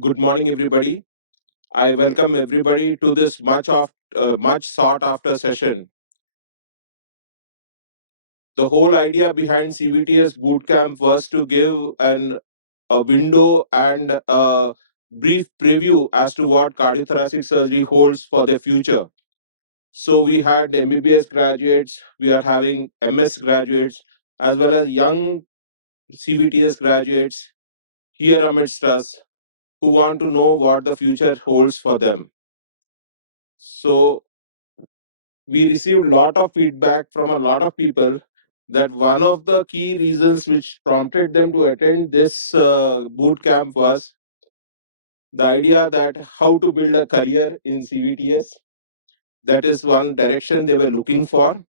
Good morning, everybody. I welcome everybody to this much sought after session. The whole idea behind CVTS bootcamp was to give a window and a brief preview as to what cardiothoracic surgery holds for their future. So we had MBBS graduates, we are having MS graduates, as well as young CVTS graduates here amidst us who want to know what the future holds for them. So we received a lot of feedback from a lot of people that one of the key reasons which prompted them to attend this boot camp was the idea that how to build a career in CVTS. That is one direction they were looking for.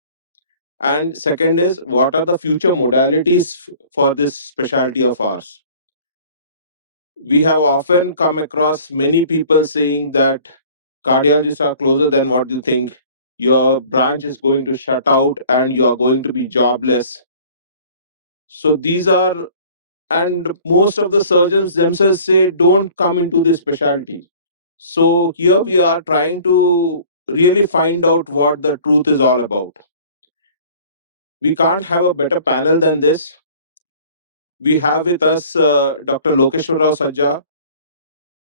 And second is what are the future modalities for this specialty of ours. We have often come across many people saying that cardiologists are closer than what you think. Your branch is going to shut out and you are going to be jobless. So these are, and most of the surgeons themselves say, don't come into this specialty. So here we are trying to really find out what the truth is all about. We can't have a better panel than this. We have with us Dr. Lokesh Rao Sajja,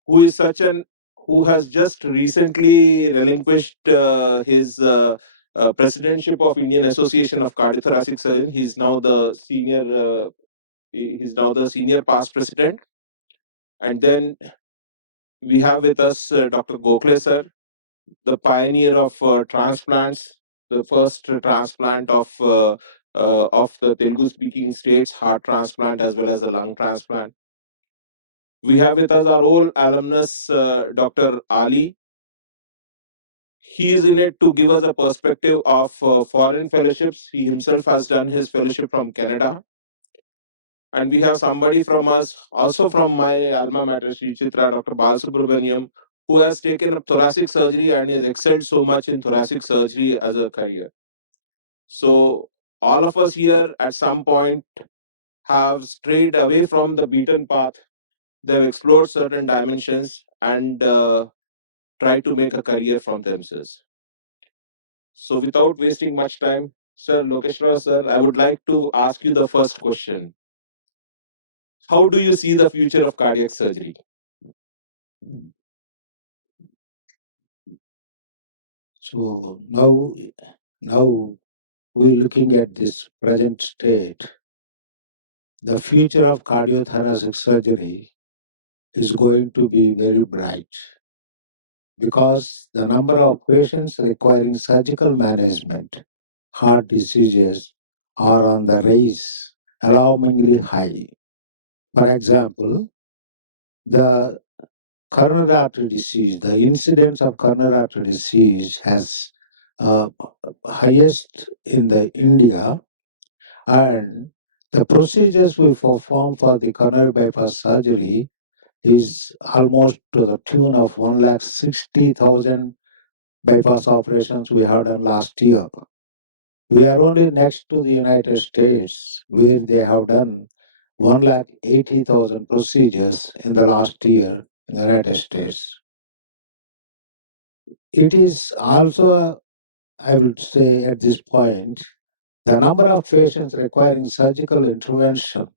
who is such an who has just recently relinquished his presidentship of Indian Association of Cardiothoracic Surgeons. He's now the senior past president. And then we have with us Dr. Gokhale sir, the pioneer of transplants, the first transplant of the Telugu-speaking states, heart transplant as well as the lung transplant. We have with us our old alumnus, Dr. Ali. He is in it to give us a perspective of foreign fellowships. He himself has done his fellowship from Canada. And we have somebody from us, also from my alma mater, Sri Chitra, Dr. Balasubramaniam, who has taken up thoracic surgery and has excelled so much in thoracic surgery as a career. So all of us here at some point have strayed away from the beaten path. They've explored certain dimensions and tried to make a career from themselves. So without wasting much time, Sir Lokeshwara sir, I would like to ask you the first question. How do you see the future of cardiac surgery? So now we're looking at this present state. The future of cardiothoracic surgery is going to be very bright because the number of patients requiring surgical management, heart diseases, are on the rise, alarmingly high. For example, the coronary artery disease, the incidence of coronary artery disease has highest in the India, and the procedures we perform for the coronary bypass surgery is almost to the tune of 1,60,000 bypass operations we had done last year. We are only next to the United States, where they have done 1,80,000 procedures in the last year in the United States. It is also, I would say at this point, the number of patients requiring surgical intervention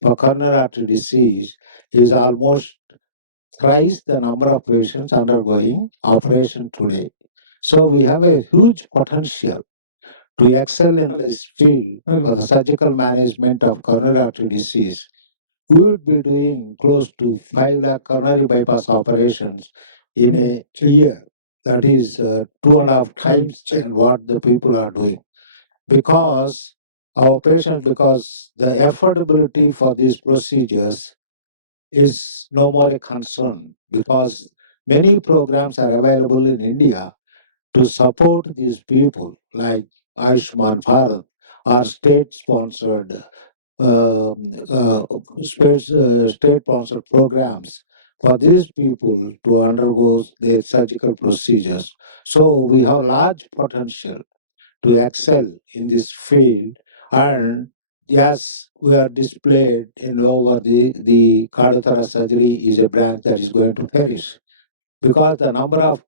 for coronary artery disease is almost thrice the number of patients undergoing operation today. So we have a huge potential to excel in this field for the surgical management of coronary artery disease. We would be doing close to 5 lakh coronary bypass operations in a year. That is 2.5 times than what the people are doing. Because because the affordability for these procedures is no more a concern, because many programs are available in India to support these people, like Ayushman Bharat or state-sponsored state-sponsored programs for these people to undergo their surgical procedures. So we have large potential to excel in this field, and Yes, we are displayed in over the cardiothoracic surgery is a branch that is going to perish because the number of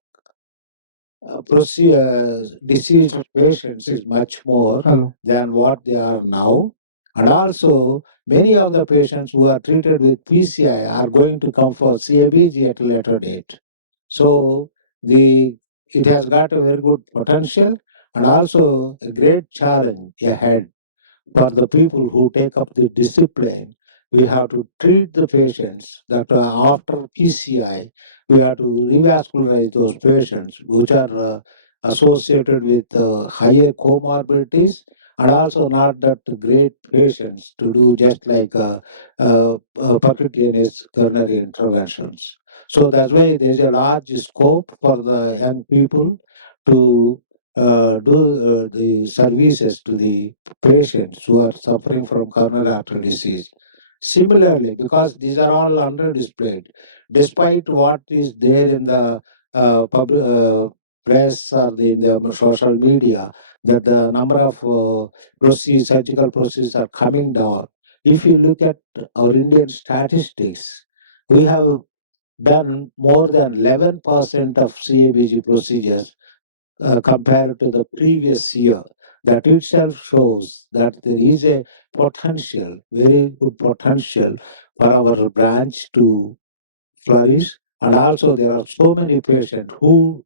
diseased patients is much more than what they are now. And also, many of the patients who are treated with PCI are going to come for CABG at a later date. So, the it has got a very good potential and also a great challenge ahead for the people who take up the discipline. We have to treat the patients that after PCI, we have to revascularize those patients which are associated with higher comorbidities and also not that great patients to do just like percutaneous coronary interventions. So that's why there's a large scope for the young people to do the services to the patients who are suffering from coronary artery disease. Similarly, because these are all under displayed, despite what is there in the public press or in the social media, that the number of procedures, surgical procedures are coming down. If you look at our Indian statistics, we have done more than 11% of CABG procedures compared to the previous year. That itself shows that there is a potential, very good potential for our branch to flourish. And also, there are so many patients who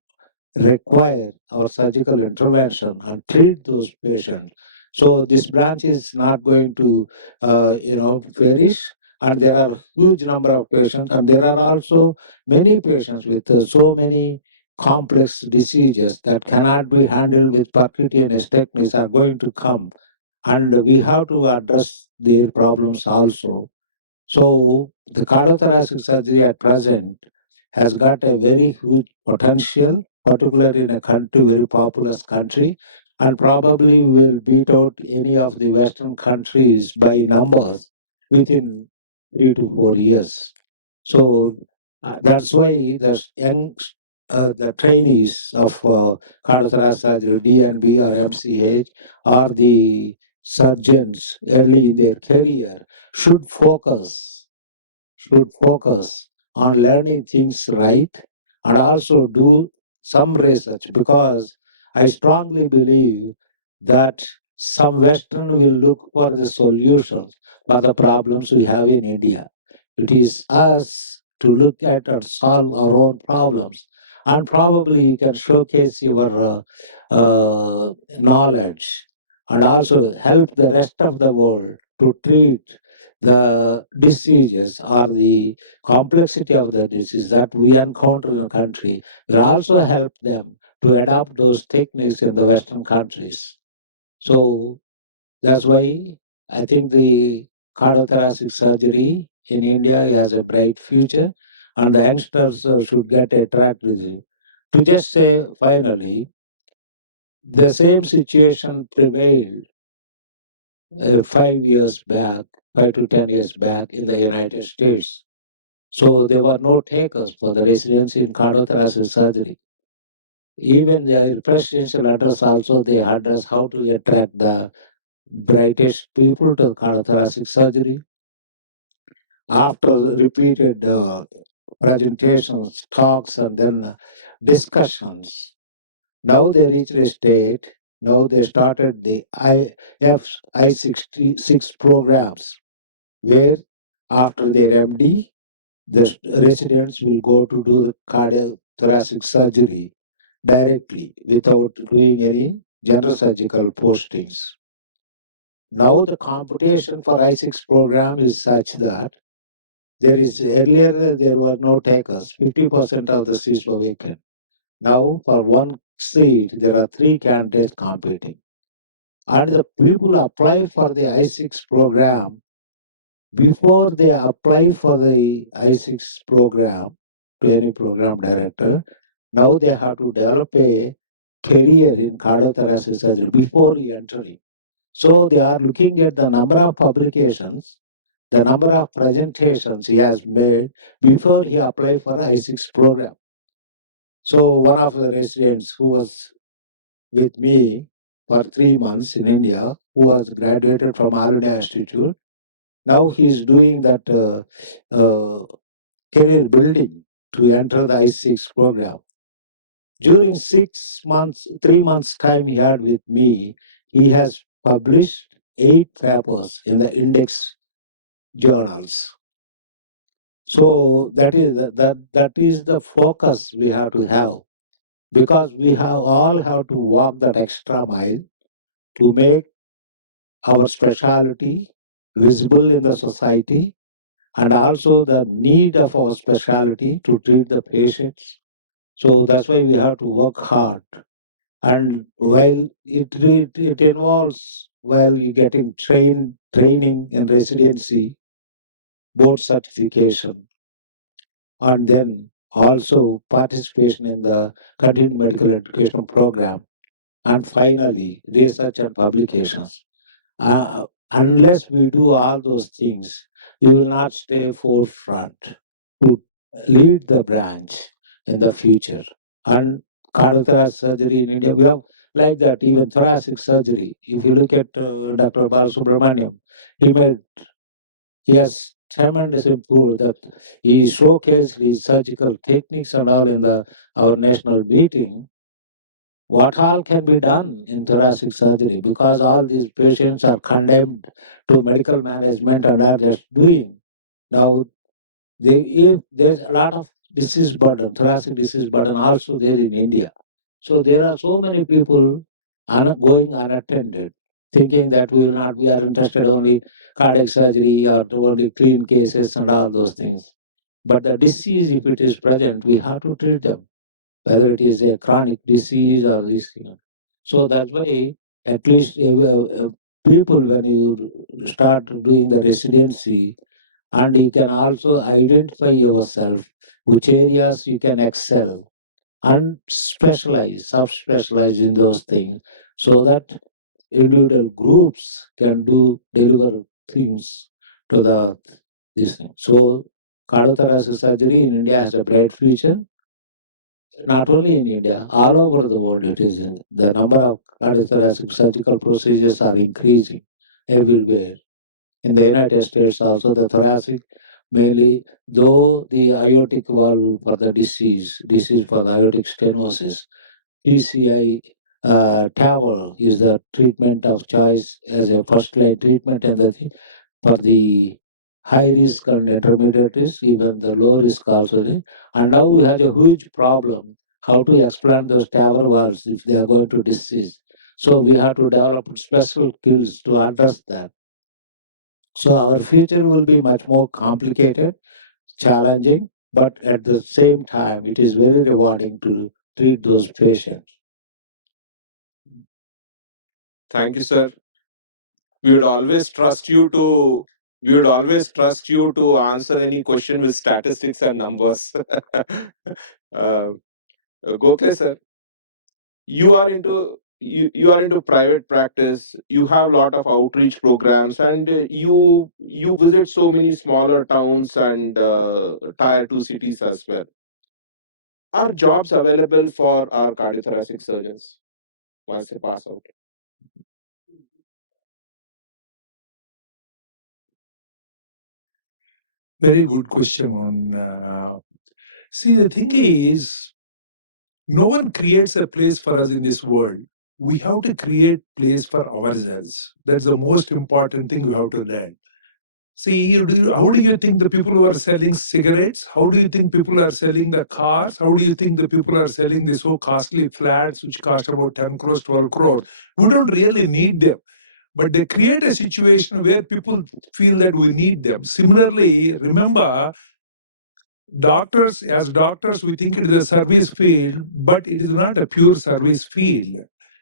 require our surgical intervention and treat those patients. So this branch is not going to, perish. And there are huge number of patients, and there are also many patients with so many complex diseases that cannot be handled with percutaneous techniques are going to come, and we have to address their problems also. So the cardiothoracic surgery at present has got a very huge potential, particularly in a country, very populous country, and probably will beat out any of the Western countries by numbers within 3 to 4 years. So that's why the trainees of cardiothoracic surgery, DNB or MCH, or the surgeons early in their career should focus on learning things right and also do some research, because I strongly believe that some Western will look for the solutions for the problems we have in India. It is us to look at and solve our own problems. And probably you can showcase your knowledge and also help the rest of the world to treat the diseases or the complexity of the disease that we encounter in the country. Will also help them to adopt those techniques in the Western countries. So that's why I think the cardiothoracic surgery in India has a bright future, and the youngsters should get attracted with it. To just say finally, the same situation prevailed 5 years back, 5 to 10 years back in the United States. So there were no takers for the residency in cardiothoracic surgery. Even the presidential address also they address how to attract the brightest people to cardiothoracic surgery. After repeated presentations, talks, and then discussions, now they reached a state. Now they started the I66 programs, where after their MD, the residents will go to do the cardiothoracic surgery directly without doing any general surgical postings. Now the competition for I6 program is such that earlier there were no takers, 50% of the seats were vacant. Now for one seat there are three candidates competing. And the people apply for the I6 program. Before they apply for the I6 program to any program director, now they have to develop a career in cardiothoracic surgery before entering. So they are looking at the number of publications, the number of presentations he has made before he applied for I6 program. So one of the residents who was with me, for 3 months in India, who was graduated from All India Institute. Now he's doing that career building to enter the I6 program. During 6 months, 3 months time he had with me, he has published 8 papers in the index journals. So that is the focus we have to have, because we have all have to walk that extra mile to make our specialty visible in the society, and also the need of our specialty to treat the patients. So that's why we have to work hard. And while it involves, while you getting training and residency, board certification, and then also participation in the continuing medical education program, and finally research and publications. Unless we do all those things, we will not stay forefront to lead the branch in the future. And cardiothoracic surgery in India, we have like that, even thoracic surgery. If you look at Dr. Balasubramaniam, he made, he has tremendous improved that he showcased his surgical techniques and all in the our national meeting. What all can be done in thoracic surgery, because all these patients are condemned to medical management and are just doing. Now, if there's a lot of disease burden, thoracic disease burden also there in India. So there are so many people going unattended, thinking that we will not, we are interested only cardiac surgery or only clean cases and all those things. But the disease, if it is present, we have to treat them, whether it is a chronic disease or this. So that's why at least people, when you start doing the residency, and you can also identify yourself, which areas you can excel and specialize, subspecialize in those things, so that individual groups can deliver things to the this thing. So cardiothoracic surgery in India has a bright future. Not only in India, all over the world it is. The number of cardiothoracic surgical procedures are increasing everywhere. In the United States also, the thoracic, mainly, though the aortic valve for the disease for the aortic stenosis, PCI TAVR is the treatment of choice as a first line treatment, and for the high risk and intermediate risk, even the low risk also. And now we have a huge problem how to explant those TAVR valves if they are going to disease. So we have to develop special skills to address that. So our future will be much more complicated, challenging, but at the same time, it is very rewarding to treat those patients. Thank you, sir. We would always trust you to we would always trust you to answer any question with statistics and numbers. uh, Gokhale sir, you are into private practice. You have a lot of outreach programs, and you visit so many smaller towns and tier two cities as well. Are jobs available for our cardiothoracic surgeons once they pass out? Very good question on. See, the thing is, no one creates a place for us in this world. We have to create place for ourselves. That's the most important thing we have to learn. See, how do you think the people who are selling cigarettes? How do you think people are selling the cars? How do you think the people are selling the so costly flats which cost about 10 crores, 12 crores? We don't really need them. But they create a situation where people feel that we need them. Similarly, remember, doctors, we think it is a service field, but it is not a pure service field.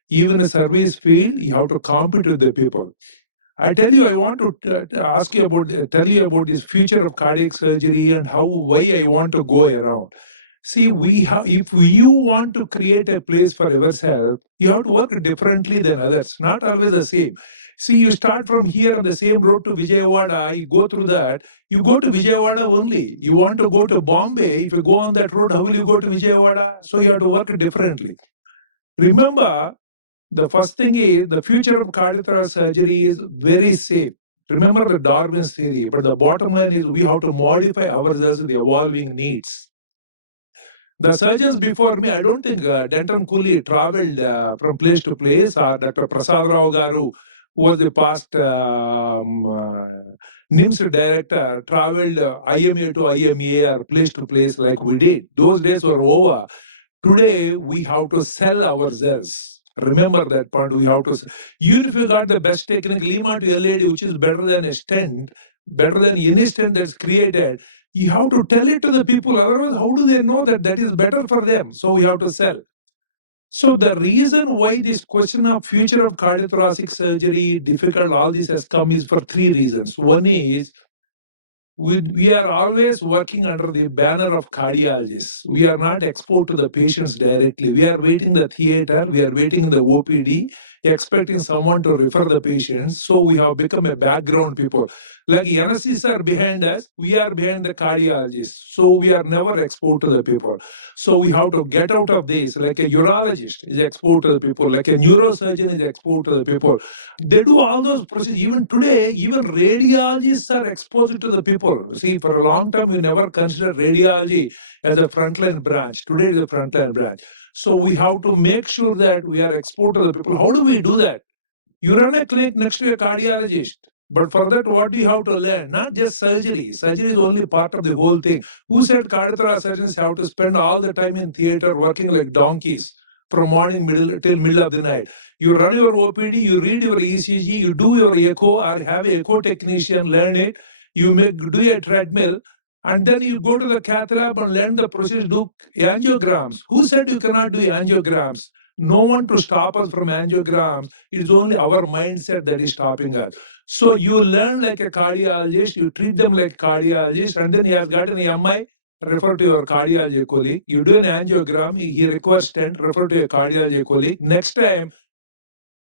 Even a service field, you have to compete with the people. I tell you, I want to ask you about, tell you about this future of cardiac surgery and why I want to go around. See, if you want to create a place for yourself, you have to work differently than others, not always the same. See, you start from here on the same road to Vijayawada, you go through that, you go to Vijayawada only. You want to go to Bombay, if you go on that road, how will you go to Vijayawada? So you have to work differently. Remember, The first thing is the future of cardiothoracic surgery is very safe. Remember the Darwin's theory, but the bottom line is we have to modify ourselves to the evolving needs. The surgeons before me, I don't think Denton Cooley traveled from place to place, or Dr. Prasad Rao Garu, who was the past NIMS director, traveled IMA to IMA or place to place like we did. Those days were over. Today, we have to sell ourselves. Remember that point. We have to, even if you got the best technique, Lima to LAD, which is better than a stent, better than any stent that's created, you have to tell it to the people. Otherwise, how do they know that that is better for them? So we have to sell. So the reason why this question of future of cardiothoracic surgery difficult, all this has come is for three reasons. One is we are always working under the banner of cardiologists. We are not exposed to the patients directly. We are waiting in the theater, we are waiting in the OPD, expecting someone to refer the patients. So we have become a background people. Like anesthetists are behind us, we are behind the cardiologists. So we are never exposed to the people. So we have to get out of this. Like a urologist is exposed to the people, like a neurosurgeon is exposed to the people. They do all those procedures. Even today, even radiologists are exposed to the people. See, for a long time, we never considered radiology as a frontline branch. Today, it is a frontline branch. So we have to make sure that we are exposed to the people. How do we do that? You run a clinic next to a cardiologist. But for that, what do you have to learn? Not just surgery. Surgery is only part of the whole thing. Who said cardiothoracic surgeons have to spend all the time in theater working like donkeys from morning middle till middle of the night? You run your OPD, you read your ECG, you do your echo or have an echo technician learn it. You do a treadmill, and then you go to the cath lab and learn the procedure, do angiograms. Who said you cannot do angiograms? No one to stop us from angiograms. It's only our mindset that is stopping us. So you learn like a cardiologist, you treat them like cardiologist, and then he has got an MI, refer to your cardiology colleague. You do an angiogram, he requires stent, refer to a cardiology colleague. Next time,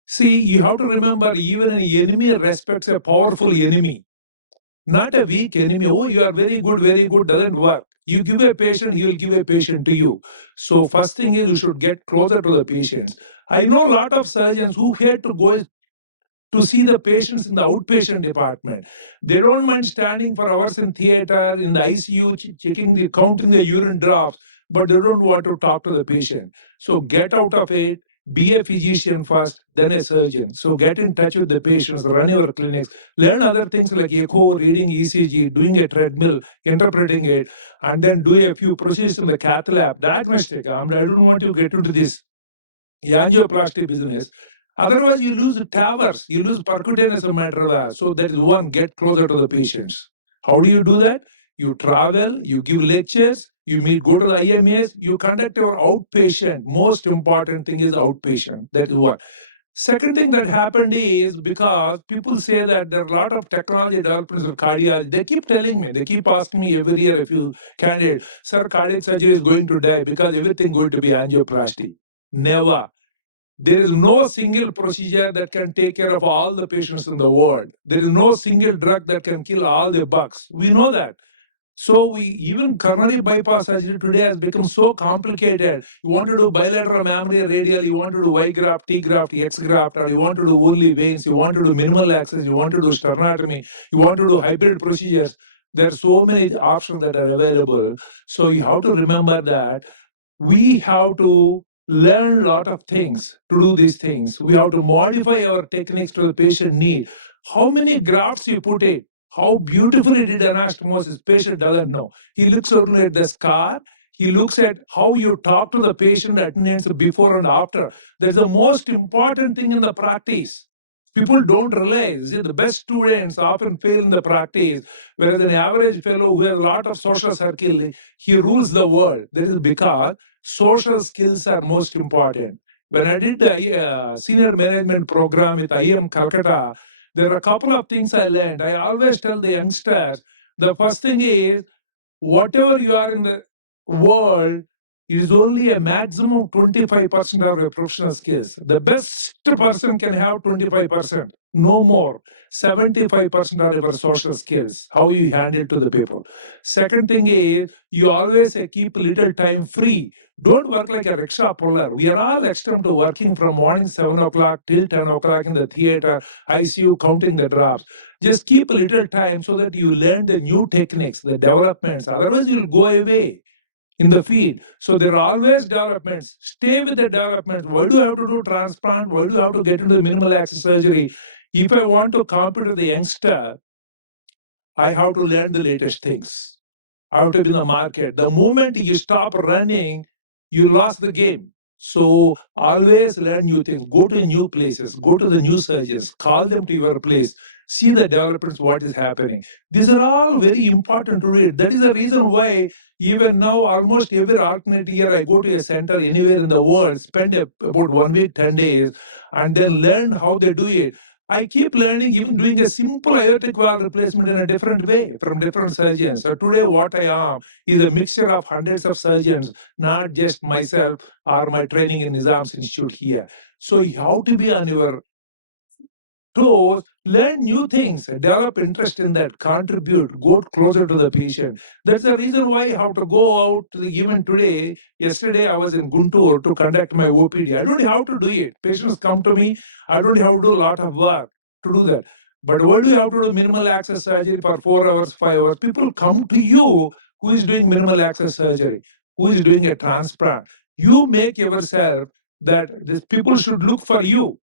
see, you have to remember, even an enemy respects a powerful enemy, not a weak enemy. Oh, you are very good, doesn't work. You give a patient, he will give a patient to you. So first thing is you should get closer to the patients. I know a lot of surgeons who hate to go to see the patients in the outpatient department. They don't mind standing for hours in theater, in the ICU, counting the urine drops, but they don't want to talk to the patient. So get out of it, be a physician first, then a surgeon. So get in touch with the patients, run your clinics, learn other things like echo, reading ECG, doing a treadmill, interpreting it, and then do a few procedures in the cath lab. That mistake, I don't want to get into this angioplasty business. Otherwise, you lose TAVRs, you lose percutaneous matter. So that is one, get closer to the patients. How do you do that? You travel, you give lectures, you go to the IMAs, you conduct your outpatient. Most important thing is outpatient. That is one. Second thing that happened is because people say that there are a lot of technology developments of cardiology. They keep telling me, they keep asking me every year if you candidate, sir, cardiac surgery is going to die because everything going to be angioplasty. Never. There is no single procedure that can take care of all the patients in the world. There is no single drug that can kill all the bugs. We know that. So even coronary bypass surgery today has become so complicated. You want to do bilateral mammary radial, you want to do Y graft, T graft, X graft, or you want to do only veins, you want to do minimal access, you want to do sternotomy, you want to do hybrid procedures. There are so many options that are available. So you have to remember that we have to learn a lot of things to do these things. We have to modify our techniques to the patient need. How many grafts you put in, how beautifully did anastomosis, patient doesn't know. He looks only at the scar. He looks at how you talk to the patient attendants before and after. That's the most important thing in the practice. People don't realize the best students often fail in the practice, whereas an average fellow who has a lot of social circle, he rules the world. This is because social skills are most important. When I did the senior management program with IM Calcutta, there are a couple of things I learned. I always tell the youngsters, the first thing is, whatever you are in the world, It is only a maximum 25% of your professional skills. The best person can have 25%, no more. 75% of your social skills, how you handle to the people. Second thing is, you always keep a little time free. Don't work like a rickshaw puller. We are all accustomed to working from morning 7 o'clock till 10 o'clock in the theater, ICU, counting the drops. Just keep a little time so that you learn the new techniques, the developments. Otherwise, you'll go away in the field. So there are always developments. Stay with the developments. Why do you have to do transplant? Why do you have to get into the minimal access surgery? If I want to compete with the youngster, I have to learn the latest things. I have to be in the market. The moment you stop running, you lost the game. So always learn new things. Go to new places. Go to the new surgeons. Call them to your place. See the developments, what is happening. These are all very important to read. That is the reason why even now, almost every alternate year, I go to a center anywhere in the world, spend about 1 week, 10 days, and then learn how they do it. I keep learning, even doing a simple aortic valve replacement in a different way from different surgeons. So today, what I am is a mixture of hundreds of surgeons, not just myself or my training in Nizam's Institute here. So you have to be on your toes, learn new things, develop interest in that, contribute, go closer to the patient. That's the reason why I have to go out, even today. Yesterday, I was in Guntur to conduct my OPD. I don't have to do it. Patients come to me, I don't have to do a lot of work to do that. But why do you have to do minimal access surgery for 4 hours, 5 hours? People come to you who is doing minimal access surgery, who is doing a transplant. You make yourself that these people should look for you.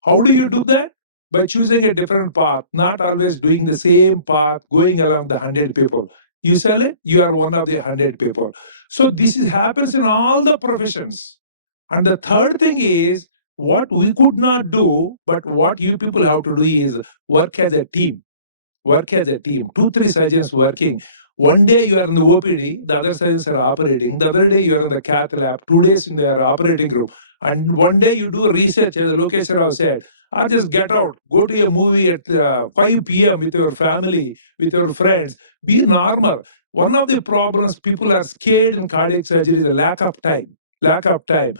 How do you do that? By choosing a different path, not always doing the same path, going along the 100 people. You sell it, you are one of the 100 people. So this happens in all the professions. And the third thing is, what we could not do, but what you people have to do is work as a team. Work as a team. 2, 3 surgeons working. One day you are in the OPD, the other surgeons are operating. The other day you are in the cath lab. 2 days in the operating room. And one day you do research, as the location Rao said, or just get out, go to a movie at 5 p.m. with your family, with your friends. Be normal. One of the problems people are scared in cardiac surgery is the lack of time. Lack of time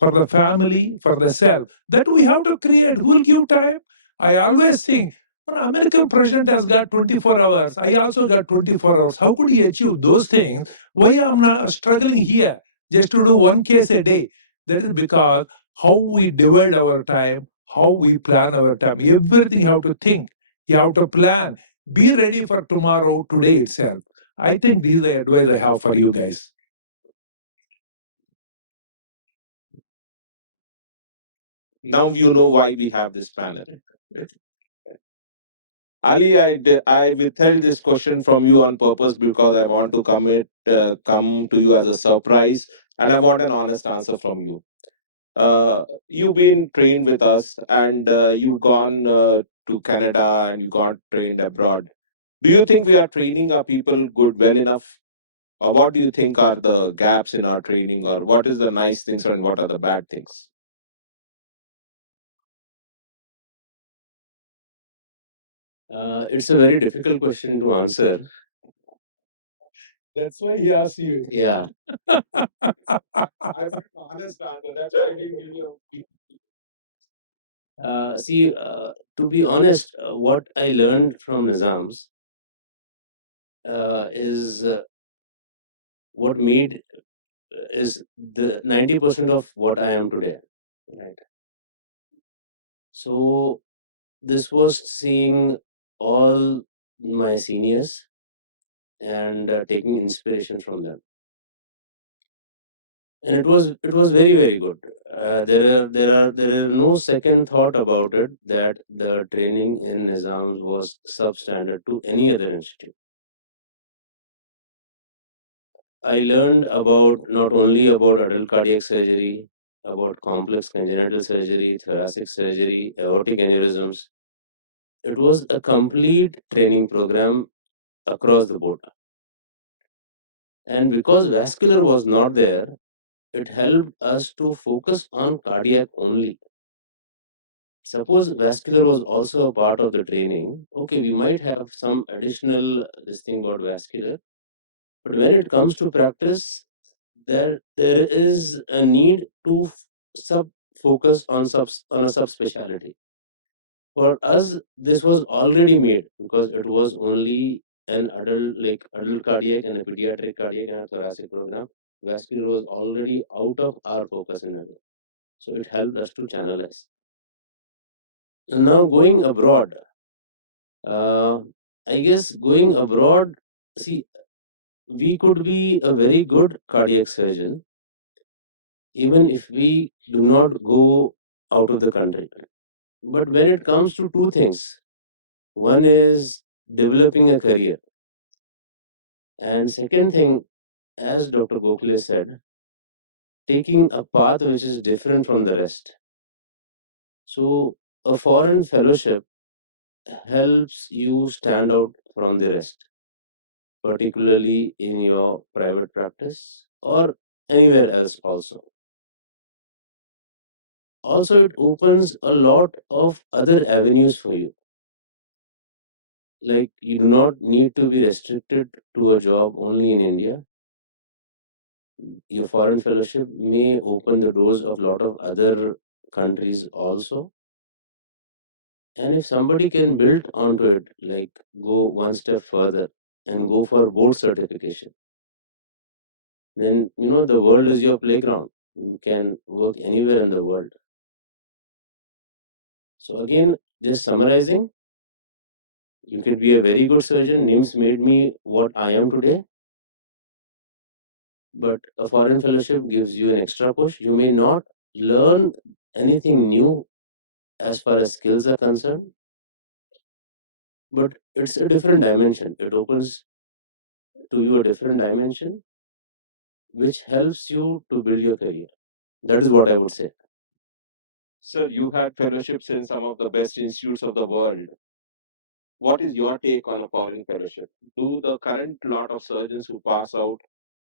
for the family, for the self. That we have to create. Who will give time? I always think, American president has got 24 hours. I also got 24 hours. How could he achieve those things? Why am I not struggling here just to do one case a day? That is because how we divide our time, how we plan our time. Everything you have to think, you have to plan. Be ready for tomorrow, today itself. I think this is the advice I have for you guys. Now you know why we have this panel. Ali, I withheld this question from you on purpose because I want to come to you as a surprise, and I want an honest answer from you. You've been trained with us, and you've gone to Canada and you got trained abroad. Do you think we are training our people well enough? Or what do you think are the gaps in our training, or what is the nice things and what are the bad things? It's a very difficult question to answer. That's why he asked you. Yeah. I want honest answer. That's why I didn't give you See, to be honest, what I learned from Nizams is what made is the 90% of what I am today. Right. So this was seeing all my seniors and taking inspiration from them, and it was very good. There are no second thought about it that the training in Nizams was substandard to any other institute. I learned about not only about adult cardiac surgery, about complex congenital surgery, thoracic surgery, aortic aneurysms. It was a complete training program across the board. And because vascular was not there, it helped us to focus on cardiac only. Suppose vascular was also a part of the training, okay, we might have some additional this thing about vascular, but when it comes to practice, there is a need to sub focus on on a subspecialty. For us, this was already made because it was only an adult cardiac and a pediatric cardiac and a thoracic program. Vascular was already out of our focus in a way. So it helped us to channelize. And now going abroad, uh, I guess going abroad, see, we could be a very good cardiac surgeon even if we do not go out of the country. But when it comes to two things, one is developing a career, and second thing, as Dr. Gokhale said, taking a path which is different from the rest. So a foreign fellowship helps you stand out from the rest, particularly in your private practice or anywhere else also. Also, it opens a lot of other avenues for you. Like, you do not need to be restricted to a job only in India. Your foreign fellowship may open the doors of a lot of other countries also. And if somebody can build onto it, like go one step further and go for board certification, then the world is your playground. You can work anywhere in the world. So again, just summarizing, you can be a very good surgeon. NIMS made me what I am today. But a foreign fellowship gives you an extra push. You may not learn anything new as far as skills are concerned, but it's a different dimension. It opens to you a different dimension which helps you to build your career. That is what I would say. Sir, you had fellowships in some of the best institutes of the world. What is your take on a foreign fellowship? Do the current lot of surgeons who pass out,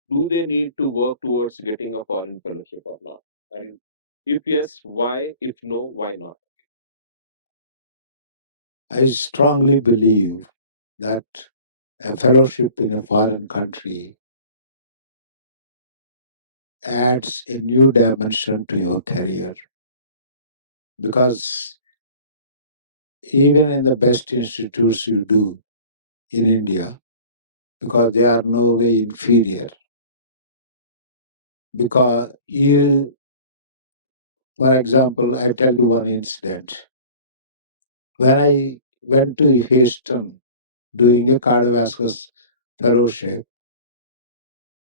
do they need to work towards getting a foreign fellowship or not? And if yes, why? If no, why not? I strongly believe that a fellowship in a foreign country adds a new dimension to your career, because even in the best institutes you do in India, because they are no way inferior, because for example, I tell you one incident. When I went to Houston doing a cardiovascular fellowship,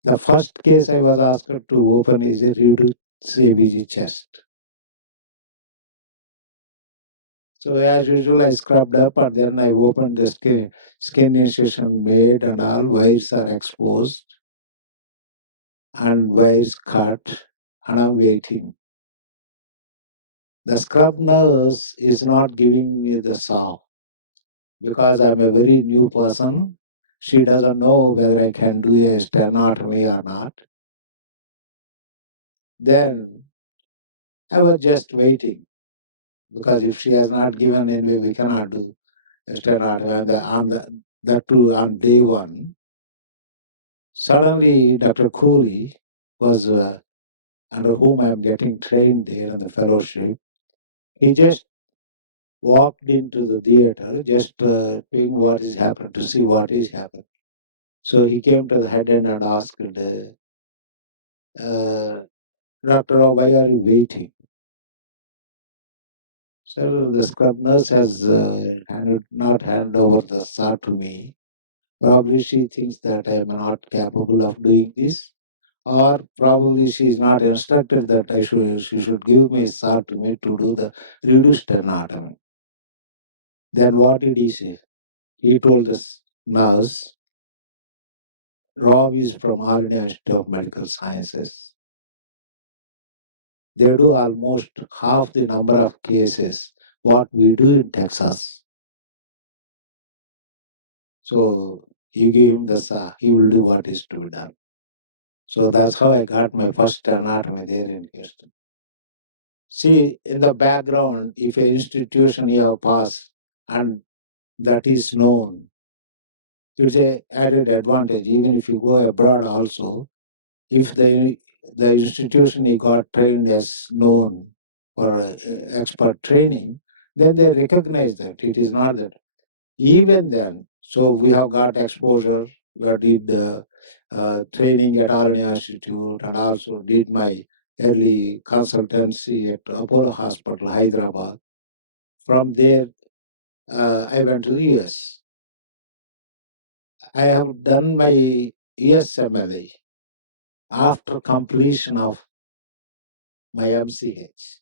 the first case I was asked to open is a reduced CVG chest. So as usual, I scrubbed up and then I opened the skin incision made and all wires are exposed and wires cut, and I'm waiting. The scrub nurse is not giving me the saw because I'm a very new person. She doesn't know whether I can do a sternotomy or not. Then I was just waiting, because if she has not given, anyway, we cannot do a sternotomy that too on day one. Suddenly, Dr. Cooley was under whom I am getting trained there in the fellowship. He just walked into the theater, just doing what is happening, to see what is happening. So he came to the head end and asked, Dr. Rao, why are you waiting? So the scrub nurse has not handed over the saw to me. Probably she thinks that I am not capable of doing this, or probably she is not instructed that she should give me a saw to me to do the reduced anatomy. Then what did he say? He told the nurse, Rob is from All India Institute of Medical Sciences. They do almost half the number of cases what we do in Texas. So you give him the saw, he will do what is to be done. So that's how I got my first anatomy there in Houston. See, in the background, if an institution you have passed and that is known, it's a added advantage. Even if you go abroad also, if the institution he got trained as known for expert training, then they recognize that it is not that. Even then, so we have got exposure. We did training at RNA Institute and also did my early consultancy at Apollo Hospital, Hyderabad. From there, I went to the US. I have done my USMLA after completion of my MCH.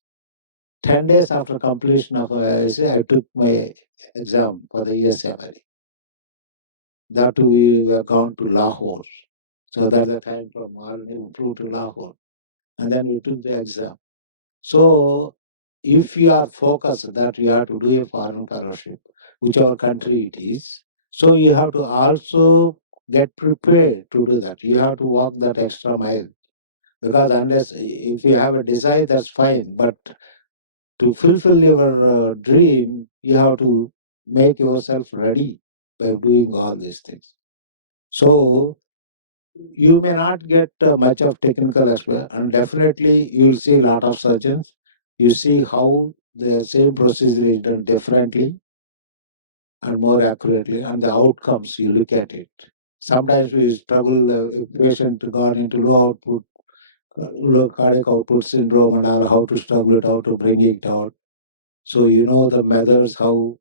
10 days after completion of I took my exam for the USMLA. That we were gone to Lahore. So that's the time from Albany we flew to Lahore. And then we took the exam. So if you are focused that you have to do a foreign fellowship, whichever country it is, so you have to also get prepared to do that. You have to walk that extra mile. Because unless if you have a desire, that's fine. But to fulfill your dream, you have to make yourself ready by doing all these things. So you may not get much of technical aspect, and definitely you will see a lot of surgeons. You see how the same procedure is done differently and more accurately, and the outcomes you look at it. Sometimes we struggle if patient got into low cardiac output syndrome and all, how to struggle it, how to bring it out. So you know the methods how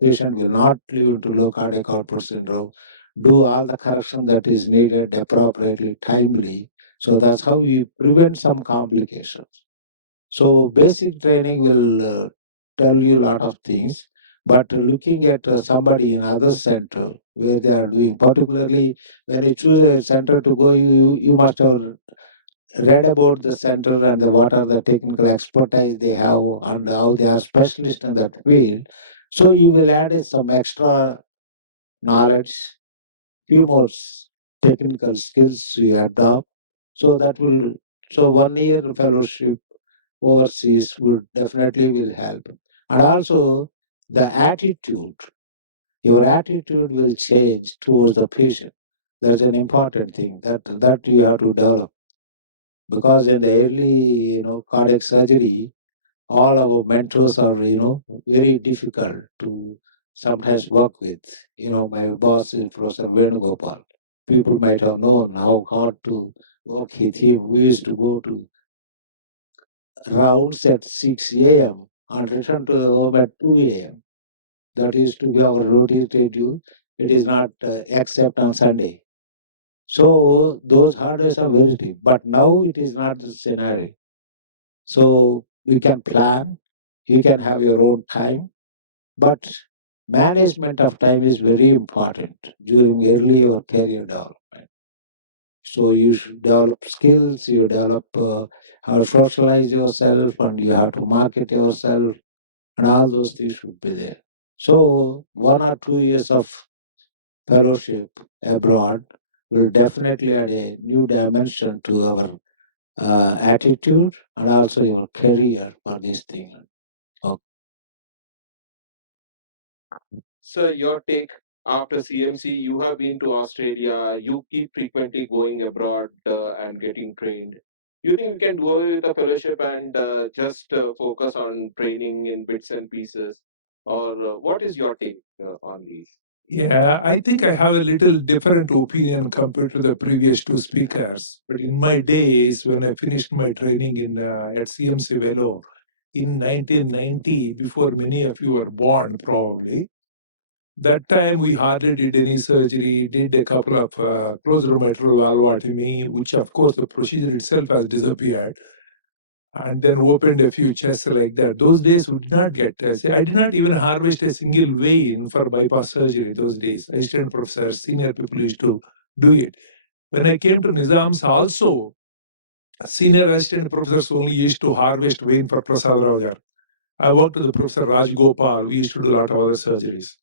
patient will not live into low cardiac output syndrome, do all the correction that is needed appropriately, timely. So that's how we prevent some complications. So basic training will tell you a lot of things, but looking at somebody in other center where they are doing, particularly when you choose a center to go, you must have read about the center and what are the technical expertise they have and how they are specialists in that field. So you will add some extra knowledge, few more technical skills you adopt. So that will, so 1 year fellowship overseas would definitely will help. And also the attitude, your attitude will change towards the patient. That's an important thing that you have to develop. Because in the early, cardiac surgery, all our mentors are, very difficult to sometimes work with. My boss is Professor Venugopal. People might have known how hard to work with him. We used to go to rounds at 6 a.m. and return to home at 2 a.m. That used to be our routine schedule. It is not except on Sunday. So those hard days are very deep. But now it is not the scenario. So you can plan, you can have your own time, but management of time is very important during early your career development. So you should develop skills, you develop how to socialize yourself, and you have to market yourself, and all those things should be there. So 1 or 2 years of fellowship abroad will definitely add a new dimension to our attitude and also your career for this thing. Okay. So your take after CMC, you have been to Australia, you keep frequently going abroad and getting trained. You think we can do away with a fellowship and just focus on training in bits and pieces? Or what is your take on these? Yeah, I think I have a little different opinion compared to the previous two speakers. But in my days, when I finished my training in at CMC Velo in 1990, before many of you were born, probably, that time we hardly did any surgery, did a couple of closed mitral valvotomy, which of course the procedure itself has disappeared, and then opened a few chests like that. Those days we did not get, I did not even harvest a single vein for bypass surgery those days. Assistant professors, senior people used to do it. When I came to Nizams also, senior assistant professors only used to harvest vein for Prasad Rao Garu. I worked with the Professor Raj Gopal. We used to do a lot of other surgeries.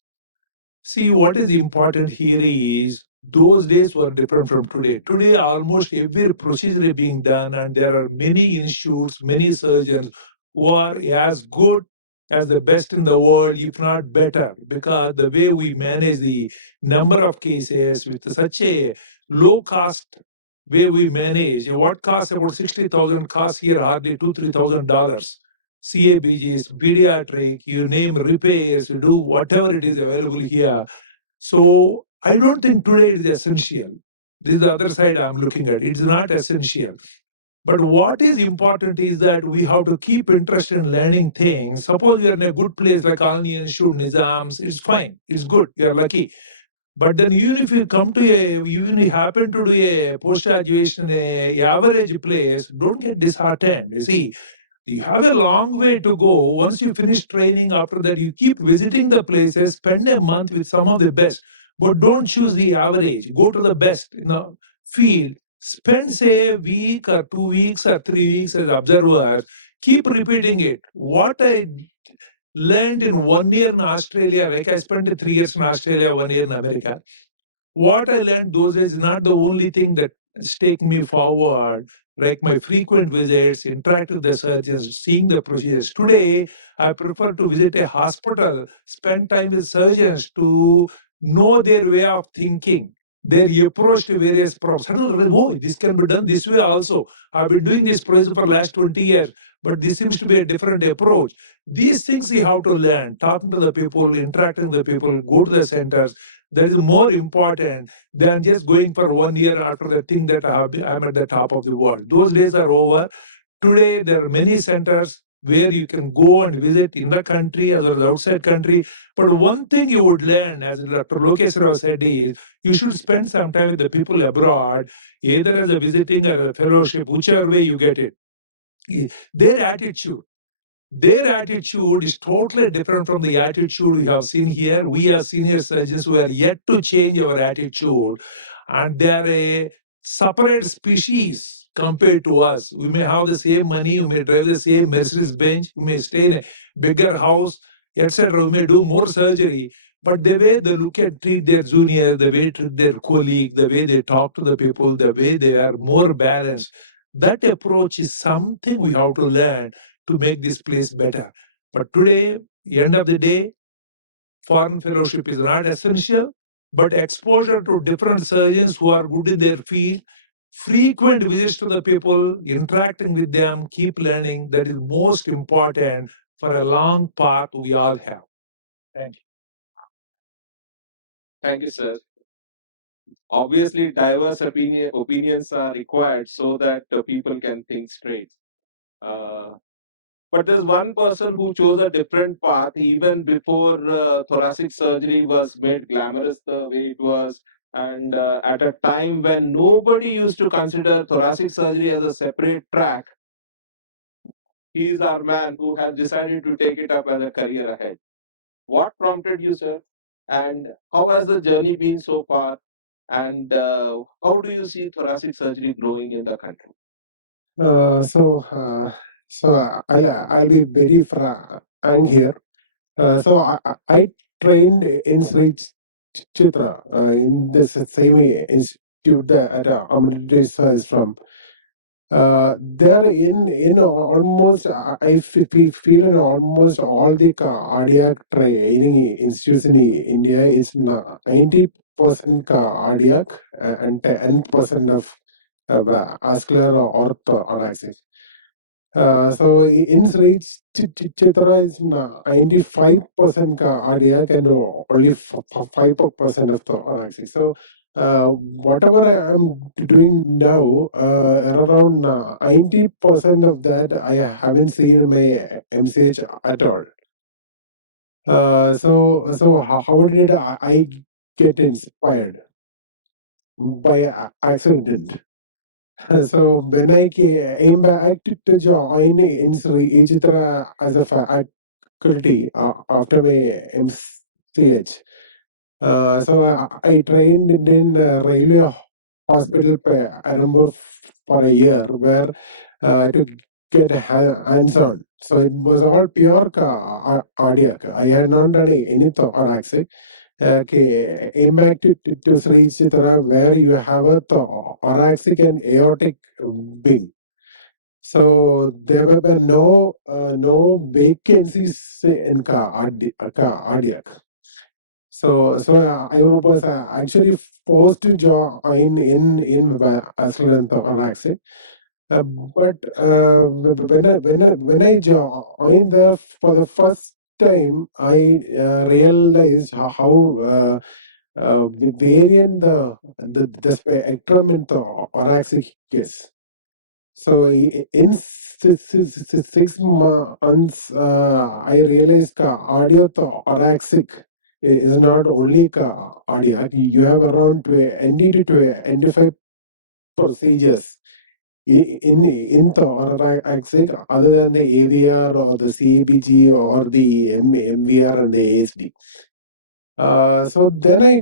See, what is important here is those days were different from today. Today, almost every procedure is being done, and there are many institutes, many surgeons who are as good as the best in the world, if not better, because the way we manage the number of cases with such a low cost way we manage. What costs about 60,000 costs here hardly $2,000-3,000. CABGs, pediatric, you name repairs, you do whatever it is available here. So I don't think today it is essential. This is the other side I'm looking at. It's not essential. But what is important is that we have to keep interest in learning things. Suppose you're in a good place like Alni Institute, Nizams, it's fine, it's good, you're lucky. But then even if you come to even if you happen to do a post-graduation, a average place, don't get disheartened. You see, you have a long way to go. Once you finish training, after that, you keep visiting the places, spend a month with some of the best, but don't choose the average. Go to the best in the field. Spend, say, a week or 2 weeks or 3 weeks as observer. Keep repeating it. What I learned in 1 year in Australia, like I spent 3 years in Australia, 1 year in America. What I learned those days is not the only thing that is taking me forward, like my frequent visits, interact with the surgeons, seeing the procedures. Today, I prefer to visit a hospital, spend time with surgeons to know their way of thinking, their approach to various problems. Suddenly, oh, this can be done this way also. I've been doing this procedure for the last 20 years, but this seems to be a different approach. These things you have to learn, talking to the people, interacting with the people, go to the centers. That is more important than just going for 1 year after the thing that I'm at the top of the world. Those days are over. Today, there are many centers where you can go and visit in the country as well as outside country. But one thing you would learn, as Dr. Lokesh Rao said, is you should spend some time with the people abroad, either as a visiting or a fellowship, whichever way you get it. Their attitude is totally different from the attitude we have seen here. We are senior surgeons who are yet to change our attitude, and they are a separate species compared to us. We may have the same money, we may drive the same Mercedes Benz, we may stay in a bigger house, etc. We may do more surgery, but the way they look at treat their junior, the way they treat their colleague, the way they talk to the people, the way they are more balanced, that approach is something we have to learn to make this place better. But today, end of the day, foreign fellowship is not essential, but exposure to different surgeons who are good in their field, frequent visits to the people, interacting with them, keep learning, that is most important for a long path we all have. Thank you. Thank you, sir. Obviously, diverse opinions are required so that people can think straight. Uh, but there's one person who chose a different path even before thoracic surgery was made glamorous the way it was. And at a time when nobody used to consider thoracic surgery as a separate track, he is our man who has decided to take it up as a career ahead. What prompted you, sir? And how has the journey been so far? And how do you see thoracic surgery growing in the country? Uh, so, uh, I'll be very frank here. I trained in Sri Chitra in the same institute that Amaresh Rao is from. There in almost feel in almost all the cardiac training institutes in India is 90% cardiac and 10% of vascular orthodoxy. So in Sri Chitra is 95% cardiac and only 5% of thoracic. So whatever I am doing now, around 90% of that I haven't seen in my MCH at all. So how did I get inspired? By accident. So when I came back to join in Sri Chitra as a faculty after my MCH, I trained in railway hospital Perambur for a year where to get hands-on. So it was all pure cardiac. I had not done any thoracic. Came back to Sri Chitra where you have a thoracic and aortic wing. So there were no vacancies in cardiac. So I was actually forced to join in vascular and thoracic. But when I joined there for the first time, I realized how variant the spectrum in thoracic is. So in 6 months, I realized audio thoracic is not only audio. You have around 20 to 25 procedures in thoracic other than the AVR or the CABG or the MVR and the ASD. So then I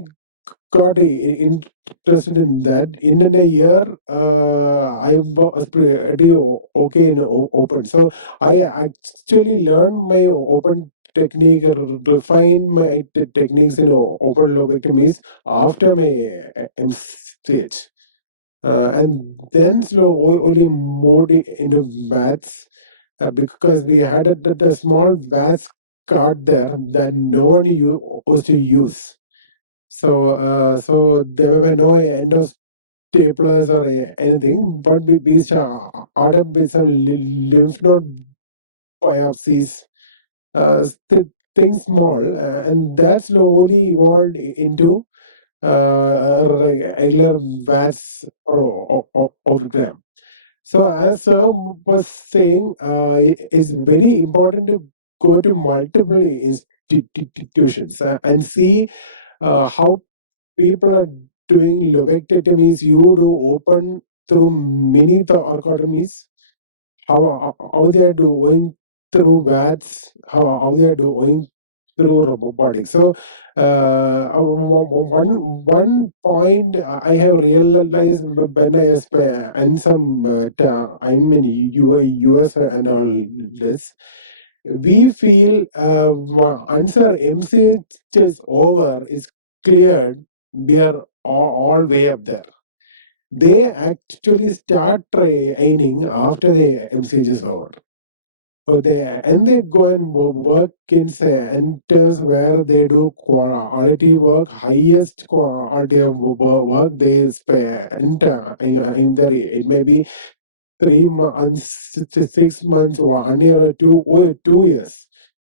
got interested in that. In a year, I was pretty okay in open. So I actually learned my open technique, refined my techniques in open lobectomies after my MCH. And then slowly moved into bats because we had a small bats card there that no one used to use. So there were no staplers or anything, but we started with some lymph node biopsies, things small, and that slowly evolved into regular VATS program. So as was saying, it's very important to go to multiple institutions and see how people are doing lobectomies. You do open through many thoracotomies, how they are doing through VATS, how they are doing through robotics. So one point I have realized when I spent some time in US and all this, we feel once our MCH is over, is cleared, we are all way up there. They actually start training after the MCH is over. So they go and work in centers where they do quality work, highest quality of work they spend in there. It may be 3 months, 6 months, 1 year, or 2 years.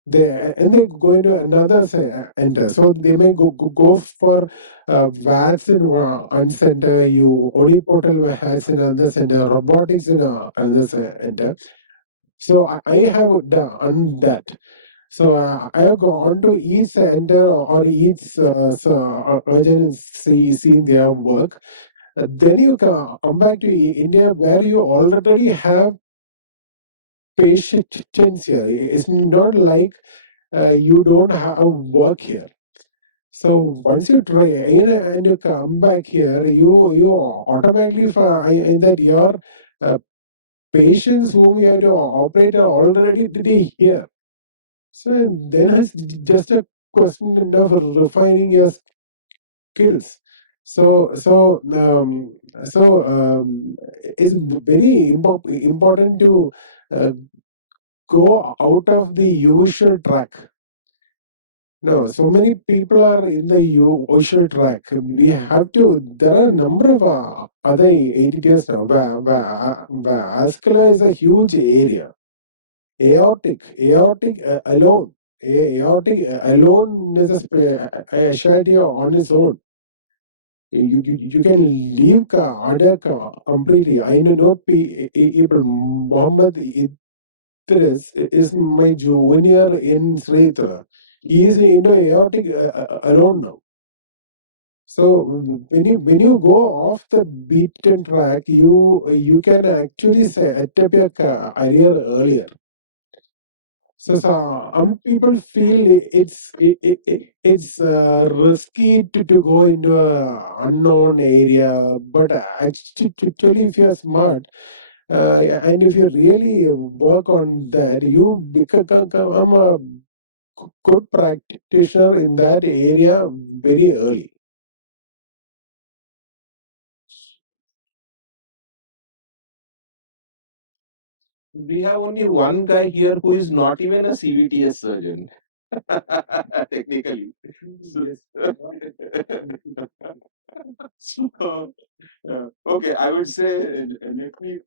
They go into another center. So they may go for VATS in one center, you only portal has in another center, robotics in another center. So I have done that. So I have gone to each center or each urgent see their work. Then you come back to India where you already have patients here. It's not like you don't have work here. So once you train and you come back here, you automatically find that your patients whom you have to operate are already here. So then it's just a question of refining your skills. So it's very important to uh, go out of the usual track. No, so many people are in the usual track. We have to. There are a number of other areas now. Vascular is a huge area. Aortic alone. Aortic alone is a specialty on its own. You can leave cardiac completely. I know people. Muhammad Idris is my junior in Sritra. He is into aortic alone now. So when you go off the beaten track, you can actually set up your career earlier. So some people feel it's risky to go into a unknown area, but actually, if you're smart and if you really work on that, you become a good practitioner in that area very early. We have only one guy here who is not even a CVTS surgeon. Technically. So- So, okay, I would say, let me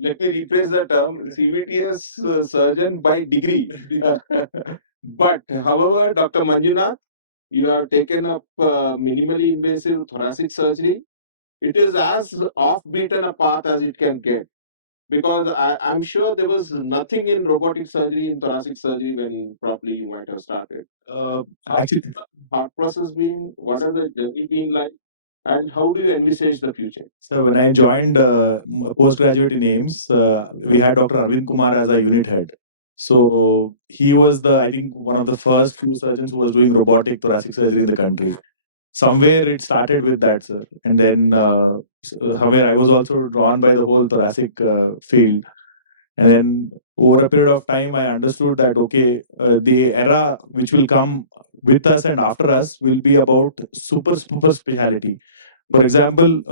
rephrase the term, CVTS surgeon by degree. But however, Dr. Manjunath, you have taken up minimally invasive thoracic surgery. It is as off-beaten a path as it can get. Because I'm sure there was nothing in robotic surgery, in thoracic surgery when probably you might have started. Actually, Thought process being, what are the journey being like, and how do you envisage the future? so when I joined postgraduate in AIMS, we had Dr. Arvind Kumar as a unit head. So he was I think, one of the first few surgeons who was doing robotic thoracic surgery in the country. Somewhere it started with that, sir. And then somewhere I was also drawn by the whole thoracic field. And then over a period of time, I understood that, okay, the era which will come with us and after us will be about super speciality. For example,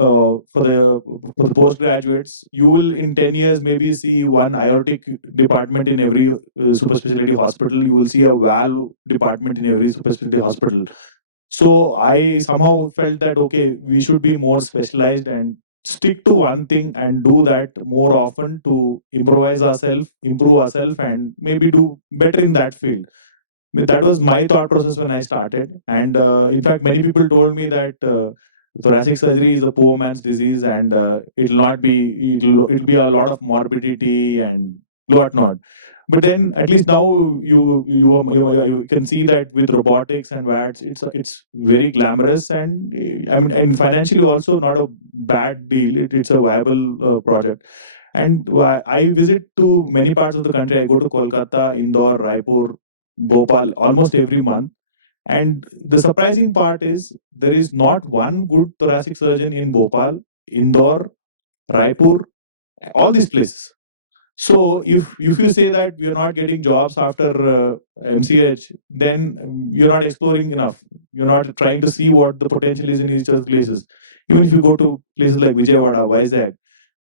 for the postgraduates, you will in 10 years maybe see one aortic department in every super specialty hospital. You will see a valve department in every super specialty hospital. So I somehow felt that, okay, we should be more specialized and stick to one thing and do that more often to improvise ourselves, improve ourselves, and maybe do better in that field. That was my thought process when I started. And in fact, many people told me that thoracic surgery is a poor man's disease, and it'll be a lot of morbidity and whatnot. But then at least now you can see that with robotics and VATs, it's very glamorous, and I mean, and financially also not a bad deal. It's a viable project. And I visit to many parts of the country. I go to Kolkata, Indore, Raipur, Bhopal almost every month. And the surprising part is there is not one good thoracic surgeon in Bhopal, Indore, Raipur, all these places. So if you say that we are not getting jobs after MCH, then you're not exploring enough. You're not trying to see what the potential is in each of the places. Even if you go to places like Vijayawada, Vizag,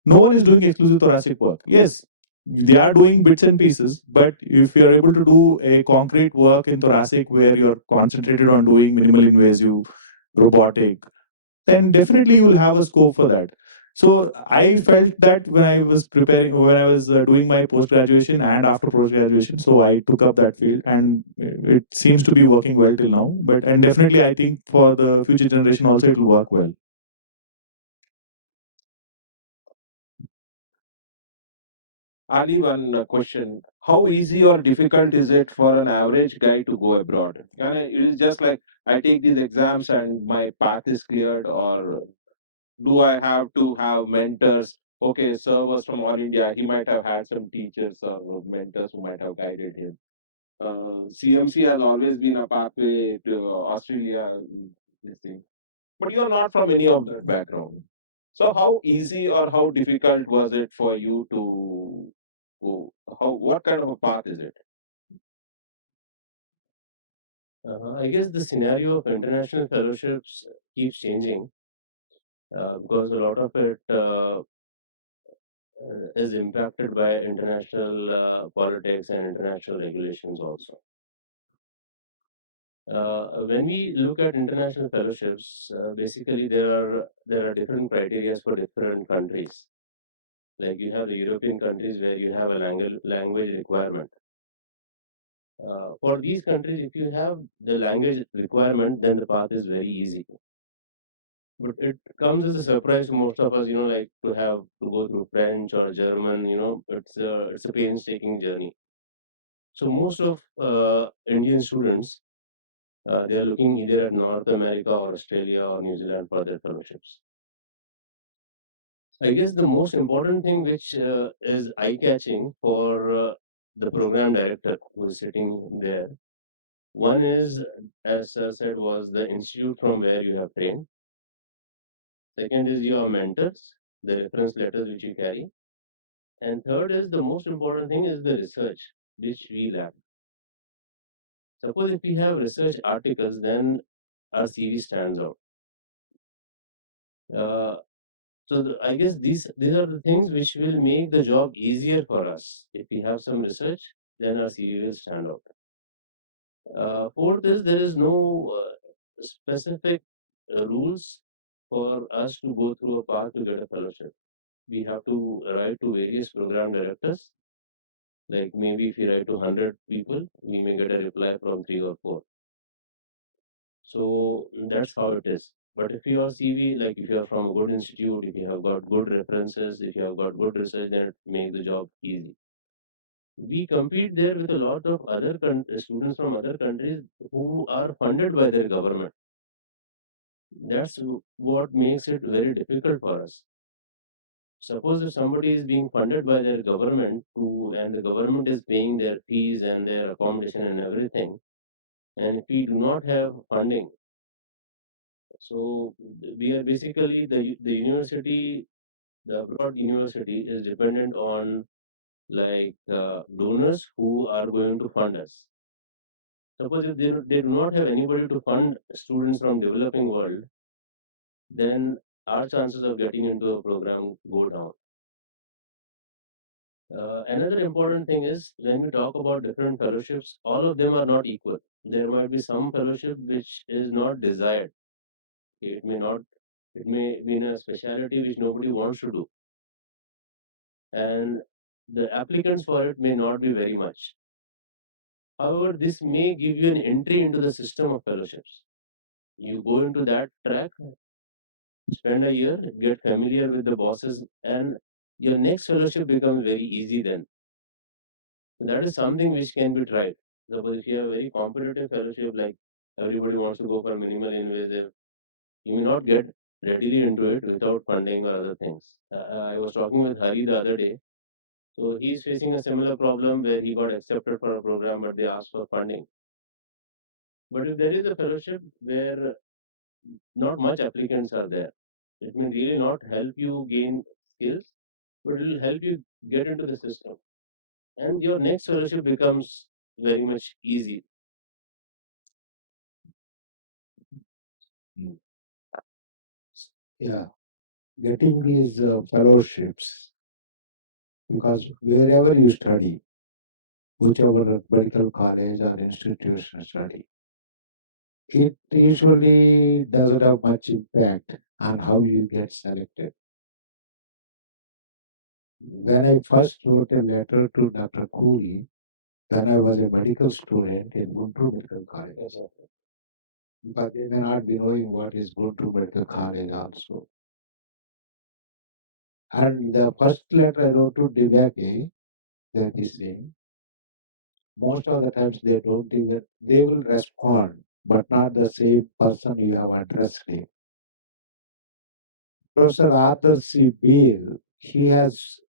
no one is doing exclusive thoracic work. Yes, they are doing bits and pieces, but if you are able to do a concrete work in thoracic where you're concentrated on doing minimal invasive, robotic, then definitely you will have a scope for that. So I felt that when I was doing my post graduation and after post graduation, so I took up that field, and it seems to be working well till now. But and definitely, I think for the future generation also, it will work well. Ali, one question. How easy or difficult is it for an average guy to go abroad? And it is just like I take these exams and my path is cleared, or do I have to have mentors? Okay, sir was from All India. He might have had some teachers or mentors who might have guided him. CMC has always been a pathway to Australia, this thing. But you're not from any of that background. So how easy or how difficult was it for you to go? What kind of a path is it? I guess the scenario of international fellowships keeps changing because a lot of it is impacted by international politics and international regulations also. When we look at international fellowships, basically there are different criteria for different countries. Like you have the European countries where you have a language requirement. For these countries, if you have the language requirement, then the path is very easy. But it comes as a surprise to most of us, like to have to go through French or German. It's a painstaking journey. So most of Indian students, they are looking either at North America or Australia or New Zealand for their fellowships. I guess the most important thing which is eye-catching for the program director who is sitting there, one is, as sir said, was the institute from where you have trained. Second is your mentors, the reference letters which you carry. And third is the most important thing is the research which we lack. Suppose if we have research articles, then our CV stands out. Uh, I guess these are the things which will make the job easier for us. If we have some research, then our CV will stand out. Fourth is there is no specific rules for us to go through a path to get a fellowship. We have to write to various program directors. Like maybe if we write to 100 people, we may get a reply from 3 or 4. So that's how it is. But if you are CV, like if you are from a good institute, if you have got good references, if you have got good research, then it makes the job easy. We compete there with a lot of other students from other countries who are funded by their government. That's what makes it very difficult for us. Suppose if somebody is being funded by their government and the government is paying their fees and their accommodation and everything, and if we do not have funding, so we are basically the university, the abroad university is dependent on like donors who are going to fund us. Suppose if they do not have anybody to fund students from developing world, then our chances of getting into a program go down. Another important thing is when we talk about different fellowships, all of them are not equal. There might be some fellowship which is not desired. It may not. It may be in a specialty which nobody wants to do, and the applicants for it may not be very much. However, this may give you an entry into the system of fellowships. You go into that track, spend a year, get familiar with the bosses, and your next fellowship becomes very easy then. That is something which can be tried. Suppose if you have a very competitive fellowship, like everybody wants to go for minimal invasive, you may not get readily into it without funding or other things. I was talking with Hari the other day. So he's facing a similar problem where he got accepted for a program, but they asked for funding. But if there is a fellowship where not much applicants are there, it may really not help you gain skills, but it will help you get into the system. And your next fellowship becomes very much easy. Yeah, getting these fellowships, because wherever you study, whichever medical college or institution study, it usually doesn't have much impact on how you get selected. When I first wrote a letter to Dr. Cooley, when I was a medical student in Guntur Medical College, but they may not be knowing what is Guntur Medical College also. And the first letter I wrote to Divaki, that is saying, most of the times they don't even, they will respond, but not the same person you have addressed him. Professor Arthur C. Beale, he has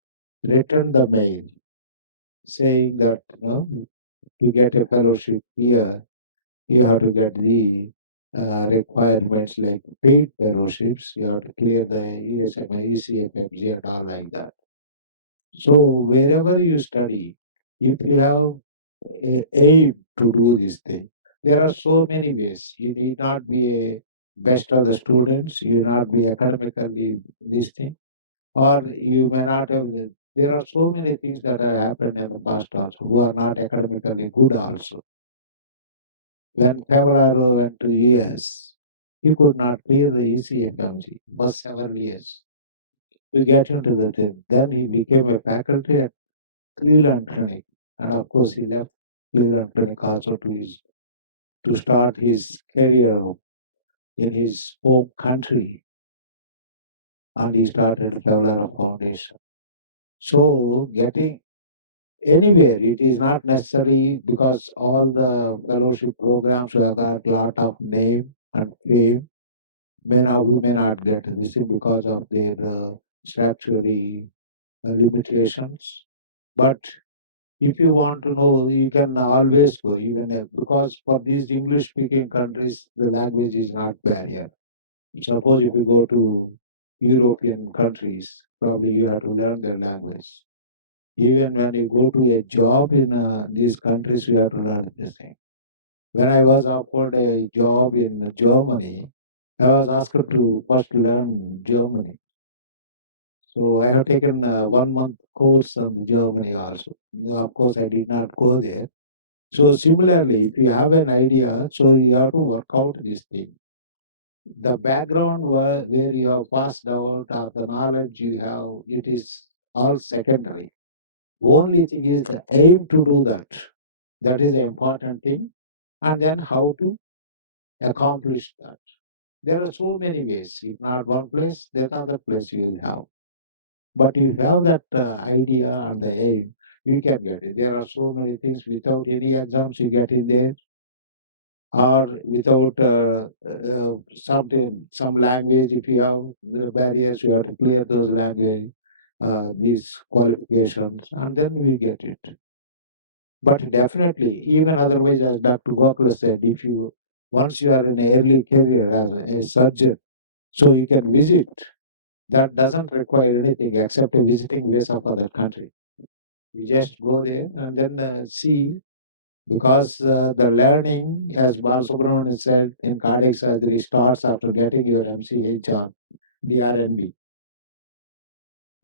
written the mail saying that to get a fellowship here, you have to get the requirements like paid fellowships, you have to clear the ESMA, ECFMG and all like that. So wherever you study, if you have a aim to do this thing, there are so many ways. You need not be a best of the students, you need not be academically this thing, or you may not have the, there are so many things that have happened in the past also who are not academically good also. When Favoraro went to US, he could not clear the ECFMG for several years. To get into the thing. Then he became a faculty at Cleveland Clinic. And of course he left Cleveland Clinic also to start his career in his home country. And he started Favoraro Foundation. So getting anywhere, it is not necessary because all the fellowship programs have got a lot of name and fame. We may not get this is because of their statutory limitations. But if you want to know, you can always go, even because for these English speaking countries, the language is not barrier. Suppose if you go to European countries, probably you have to learn their language. Even when you go to a job in these countries, you have to learn this thing. When I was offered a job in Germany, I was asked to first learn Germany. So I have taken a 1 month course on Germany also. Of course, I did not go there. So similarly, if you have an idea, so you have to work out this thing. the background where you have passed out or the knowledge you have, it is all secondary. Only thing is the aim to do that. That is the important thing. And then how to accomplish that. There are so many ways. If not one place, then other place you will have. But if you have that idea and the aim, you can get it. There are so many things without any exams you get in there, or without some language. If you have the barriers, you have to clear those language, these qualifications, and then we get it. But definitely, even otherwise, as Dr. Gokul said, if you once you are in an early career as a surgeon, so you can visit. That doesn't require anything except a visiting visa for that country. You just go there and then see, because the learning, as Balasubramanian said, in cardiac surgery starts after getting your MCH or the RNB.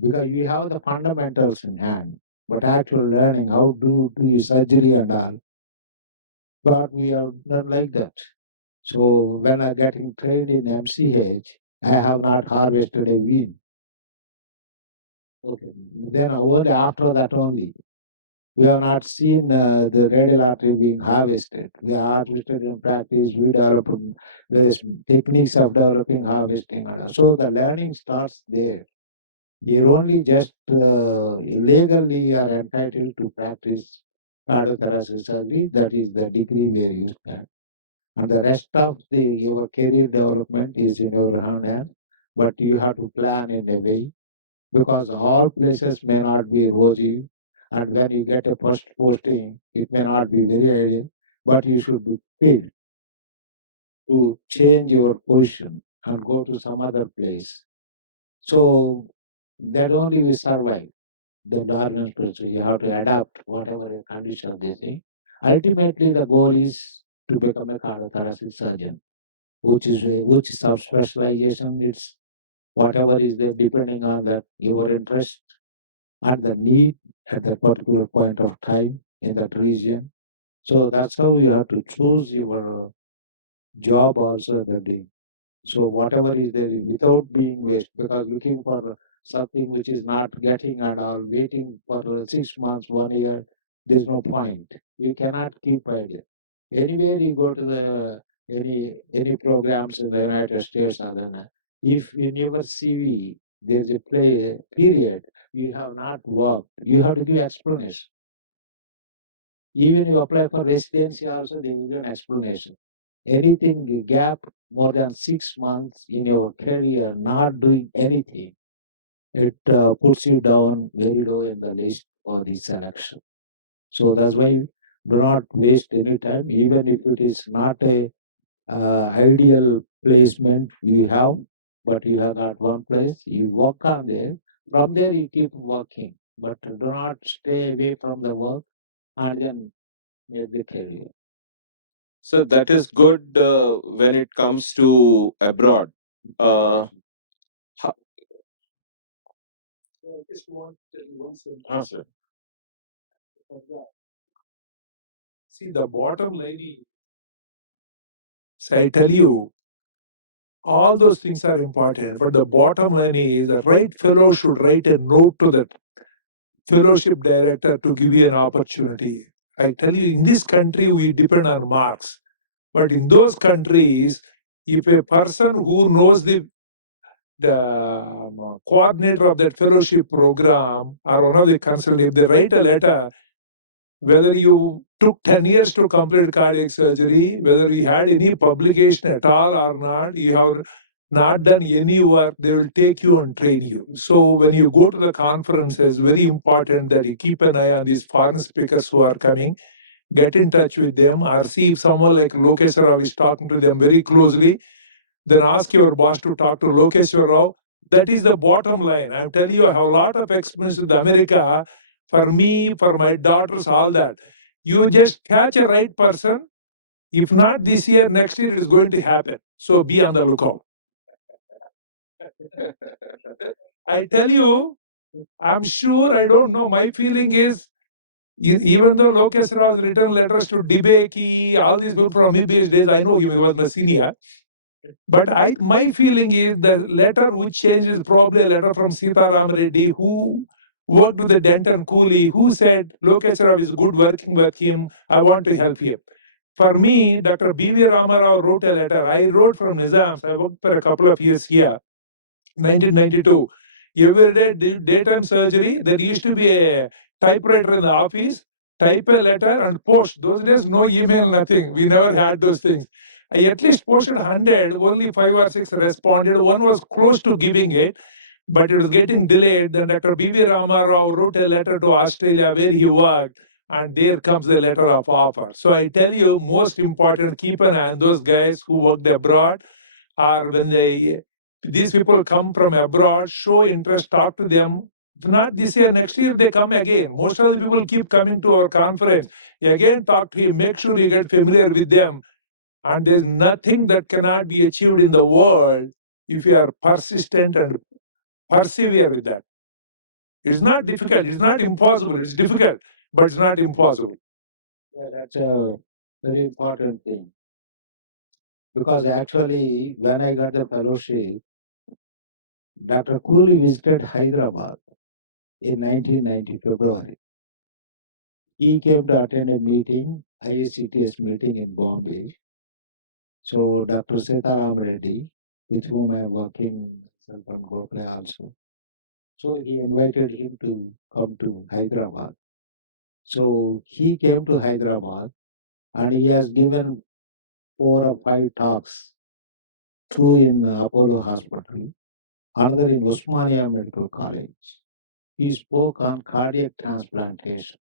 Because you have the fundamentals in hand, but actual learning, how do you surgery and all. But we are not like that. So when I getting trained in MCH, I have not harvested a weed. Okay. Then only after that only. We have not seen the radial artery being harvested. We are harvested in practice. We develop various techniques of developing harvesting. So the learning starts there. You're only just legally are entitled to practice cardiothoracic surgery. That is the degree where you stand. And the rest of your career development is in your hand. But you have to plan in a way, because all places may not be rosy. And when you get a first posting, it may not be very ideal, but you should be paid to change your position and go to some other place. So that only we survive the Darwin principle. You have to adapt whatever the condition they think. Ultimately, the goal is to become a cardiothoracic surgeon, which is subspecialization. It's whatever is there, depending on that your interest and the need at that particular point of time in that region. So that's how you have to choose your job also at the day. So whatever is there without being waste, because looking for something which is not getting and all, waiting for 6 months, 1 year, there's no point. You cannot keep idle. Anywhere you go to the any programs in the United States or then, if in your CV there's a period you have not worked, you have to give explanation. Even you apply for residency also, they will give an explanation. Anything you gap more than 6 months in your career not doing anything, it puts you down very low in the list for the selection. So that's why do not waste any time, even if it is not a ideal placement you have, but you have got one place, you work on there. From there, you keep working, but do not stay away from the work and then make the career. So that is good when it comes to abroad. Uh, ho- I just want to tell you one Ah, sentence. sir. See, the bottom line is, so I tell you, all those things are important, but the bottom line is the right fellow should write a note to the fellowship director to give you an opportunity. I tell you, in this country, we depend on marks. But in those countries, if a person who knows the coordinator of that fellowship program or one of the consultants, if they write a letter, whether you took 10 years to complete cardiac surgery, whether you had any publication at all or not, you have not done any work, they will take you and train you. So when you go to the conferences, very important that you keep an eye on these foreign speakers who are coming, get in touch with them, or see if someone like Lokesh Rao is talking to them very closely, then ask your boss to talk to Lokesh Rao. That is the bottom line. I'm telling you, I have a lot of experience with America. For me, for my daughters, all that. You just catch a right person. If not this year, next year it is going to happen. So be on the lookout. I tell you, I'm sure, I don't know. My feeling is, even though Lokesh Rao has written letters to Debeki, all these people from EBS days, I know he was the senior. But my feeling is the letter which changed is probably a letter from Sitaram Reddy, who worked with the Denton Coolie, who said, Lokesh Rao is good working with him, I want to help him. For me, Dr. B.V. Ramarao wrote a letter. I wrote from Nizams. I worked for a couple of years here, 1992. Every day, daytime surgery, there used to be a typewriter in the office, type a letter and post. Those days, no email, nothing. We never had those things. I at least posted 100, only 5 or 6 responded. One was close to giving it, but it was getting delayed. Then Dr. B.V. Ramarao wrote a letter to Australia where he worked, and there comes the letter of offer. So I tell you, most important, keep an eye on those guys who worked abroad, or when these people come from abroad, show interest, talk to them. If not this year, next year they come again. Most of the people keep coming to our conference. Again, talk to him, make sure you get familiar with them. And there's nothing that cannot be achieved in the world if you are persistent and persevere with that. It's not difficult, it's not impossible, it's difficult, but it's not impossible. Yeah, that's a very important thing. Because actually, when I got the fellowship, Dr. Cooley visited Hyderabad in 1990 February. He came to attend a meeting, IACTS meeting in Bombay. So Dr. Setaram Reddy, with whom I am working from Gokhale also. So he invited him to come to Hyderabad. So he came to Hyderabad and he has given 4 or 5 talks, 2 in Apollo Hospital, another in Osmania Medical College. He spoke on cardiac transplantation.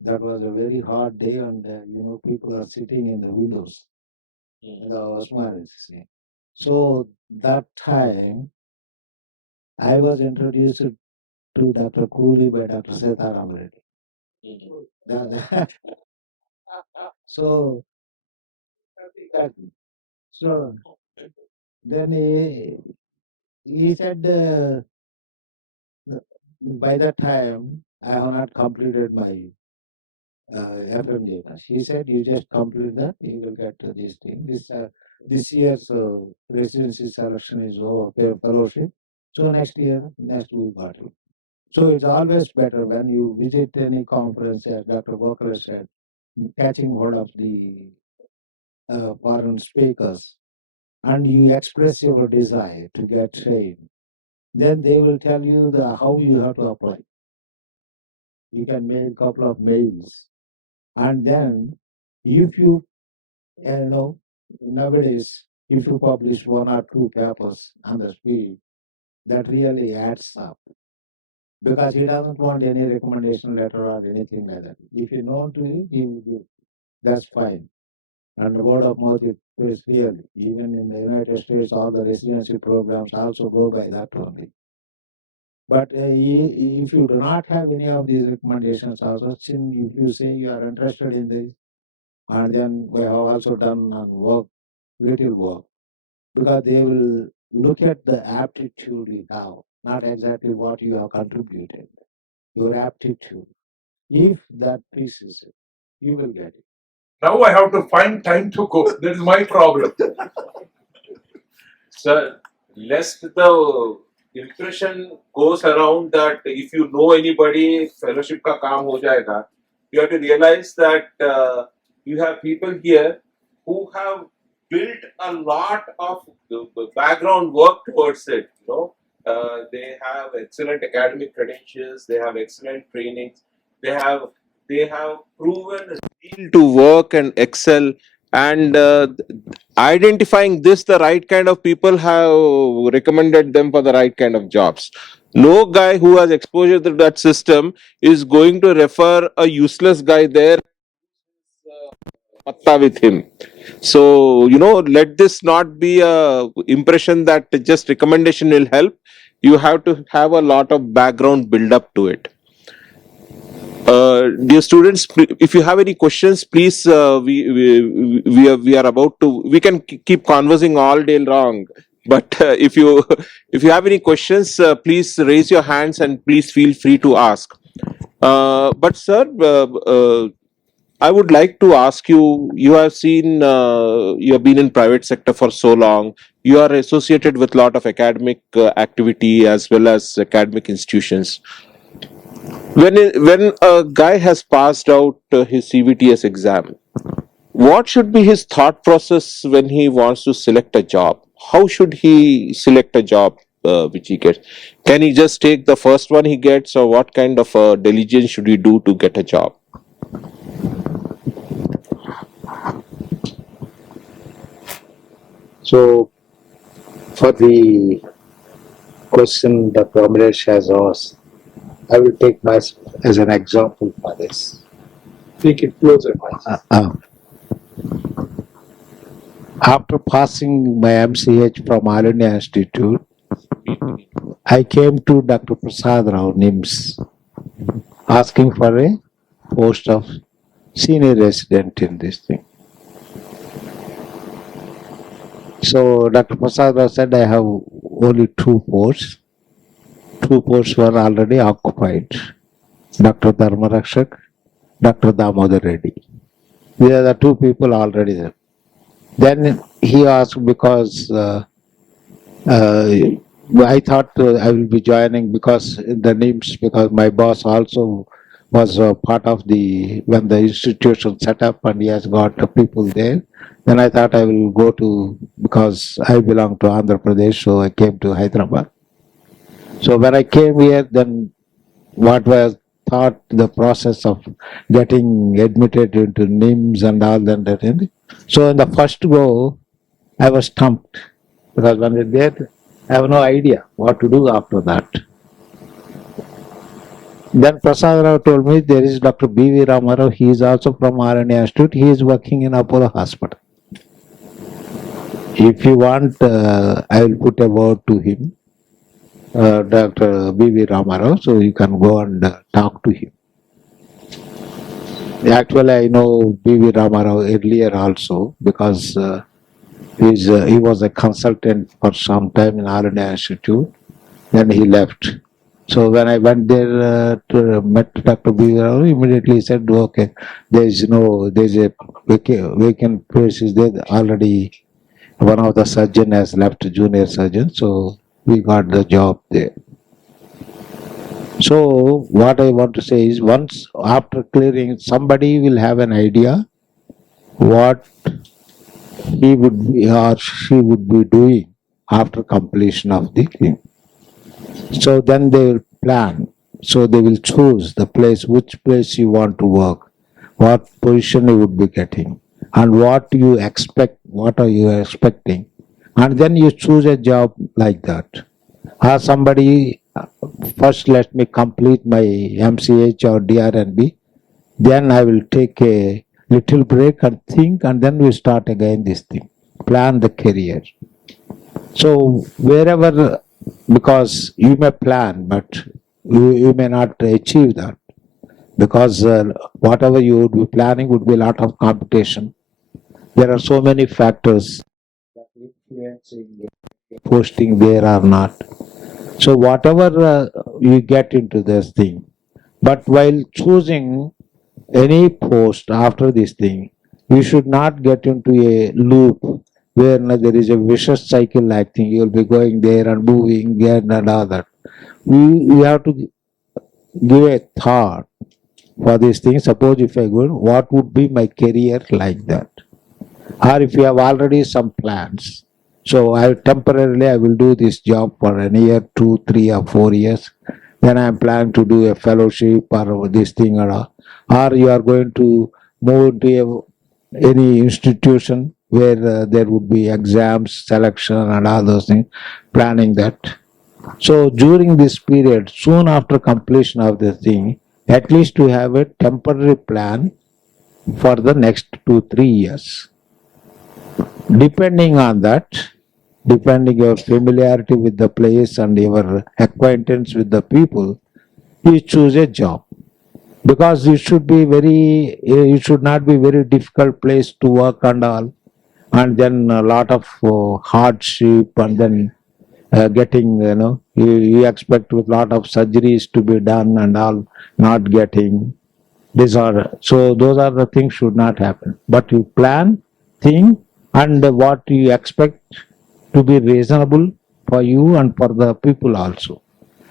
That was a very hot day, and people are sitting in the windows in the Osmania. So that time, I was introduced to Dr. Cooley by Dr. Setaram Reddy. So, so then he said, by that time, I have not completed my FMJ. He said, you just complete that, you will get to this thing. This year's residency selection is over, fellowship. So next we got it. So it's always better when you visit any conference, as Dr. Gokhale said, catching hold of the foreign speakers, and you express your desire to get trained. Then they will tell you how you have to apply. You can make a couple of mails, and then if you nowadays if you publish 1 or 2 papers on the speed, that really adds up, because he doesn't want any recommendation letter or anything like that. If you know to him, he will give. That's fine. And the word of mouth is really, even in the United States, all the residency programs also go by that only. But if you do not have any of these recommendations, also, if you say you are interested in this, and then we have also done little work, because they will look at the aptitude you have, not exactly what you have contributed, your aptitude. If that pieces it, you will get it. Now I have to find time to go. That is my problem. Sir, lest the impression goes around that if you know anybody, fellowship ka kaam ho jayega, you have to realize that you have people here who have built a lot of background work towards it. They have excellent academic credentials, they have excellent trainings, they have proven zeal to work and excel, and identifying this the right kind of people have recommended them for the right kind of jobs. No guy who has exposure to that system is going to refer a useless guy there patta with him. So let this not be a impression that just recommendation will help. You have to have a lot of background build up to it. Dear students, if you have any questions, please, we are about to, we can keep conversing all day long, but if you have any questions, please raise your hands and please feel free to ask. But sir, I would like to ask you, you have seen, you have been in private sector for so long. You are associated with a lot of academic activity as well as academic institutions. When a guy has passed out his CVTS exam, what should be his thought process when he wants to select a job? How should he select a job which he gets? Can he just take the first one he gets, or what kind of diligence should he do to get a job? So, for the question that Amaresh has asked, I will take myself as an example for this. Take it closer. After passing my MCH from All India Institute, I came to Dr. Prasad Rao, NIMS, asking for a post of senior resident in this thing. So Dr. Prasad Rao said, I have only two posts. Two posts were already occupied. Dr. Dharmarakshak, Dr. Damodar Reddy. These are the two people already there. Then he asked because I thought I will be joining because the names, because my boss also was part of the, when the institution set up and he has got people there. Then I thought I will go to, because I belong to Andhra Pradesh, so I came to Hyderabad. So when I came here, then what was thought the process of getting admitted into NIMS and all that. So in the first go, I was stumped because when I there, I have no idea what to do after that. Then Prasad Rao told me there is Dr. B.V. Ramarao, he is also from RNA Institute, he is working in Apollo Hospital. If you want, I will put a word to him, Dr. B.V. Ramarao, so you can go and talk to him. Actually, I know B.V. Ramarao earlier also because he was a consultant for some time in RNA Institute, then he left. So when I went there to met Dr. B. Rao, immediately he said, okay, there's a vacant place is there already. One of the surgeon has left, junior surgeon, so we got the job there. So what I want to say is, once after clearing, somebody will have an idea what he would be or she would be doing after completion of the thing. So then they will plan. So they will choose the place, which place you want to work, what position you would be getting, and what you expect, what are you expecting. And then you choose a job like that. Or somebody, first let me complete my MCH or DRNB, then I will take a little break and think, and then we start again this thing. Plan the career. So wherever, because you may plan, but you may not achieve that, because whatever you would be planning would be a lot of competition. There are so many factors that influencing posting there or not. So whatever you get into this thing, but while choosing any post after this thing, you should not get into a loop where there is a vicious cycle like thing. You will be going there and moving there and all that. We have to give a thought for this thing. Suppose if I go, what would be my career like that? Or if you have already some plans, so I will do this job for a year, 2, 3, or 4 years. Then I am planning to do a fellowship or this thing or all. Or you are going to move to any institution where there would be exams, selection, and all those things. Planning that. So during this period, soon after completion of the thing, at least to have a temporary plan for the next 2, 3 years. Depending on that, depending your familiarity with the place and your acquaintance with the people, you choose a job. Because it should not be very difficult place to work and all, and then a lot of hardship, and then getting, you expect with lot of surgeries to be done and all, not getting. disorder. So those are the things should not happen. But you plan, think, and what you expect to be reasonable for you and for the people also.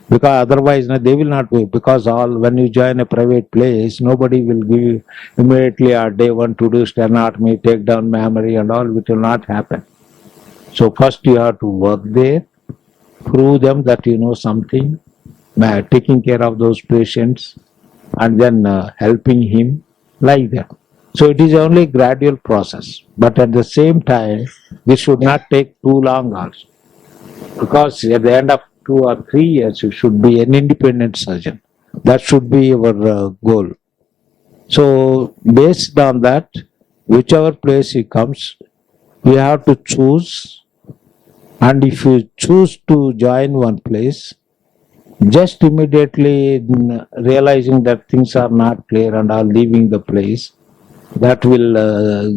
Because otherwise they will not be, because all when you join a private place, nobody will give you immediately at day one to do sternotomy, take down memory and all, which will not happen. So first you have to work there, prove them that you know something, taking care of those patients, and then helping him like that. So it is only a gradual process, but at the same time, this should not take too long also, because at the end of 2 or 3 years, you should be an independent surgeon. That should be our goal. So based on that, whichever place he comes, we have to choose. And if you choose to join one place, just immediately realizing that things are not clear and are leaving the place, that will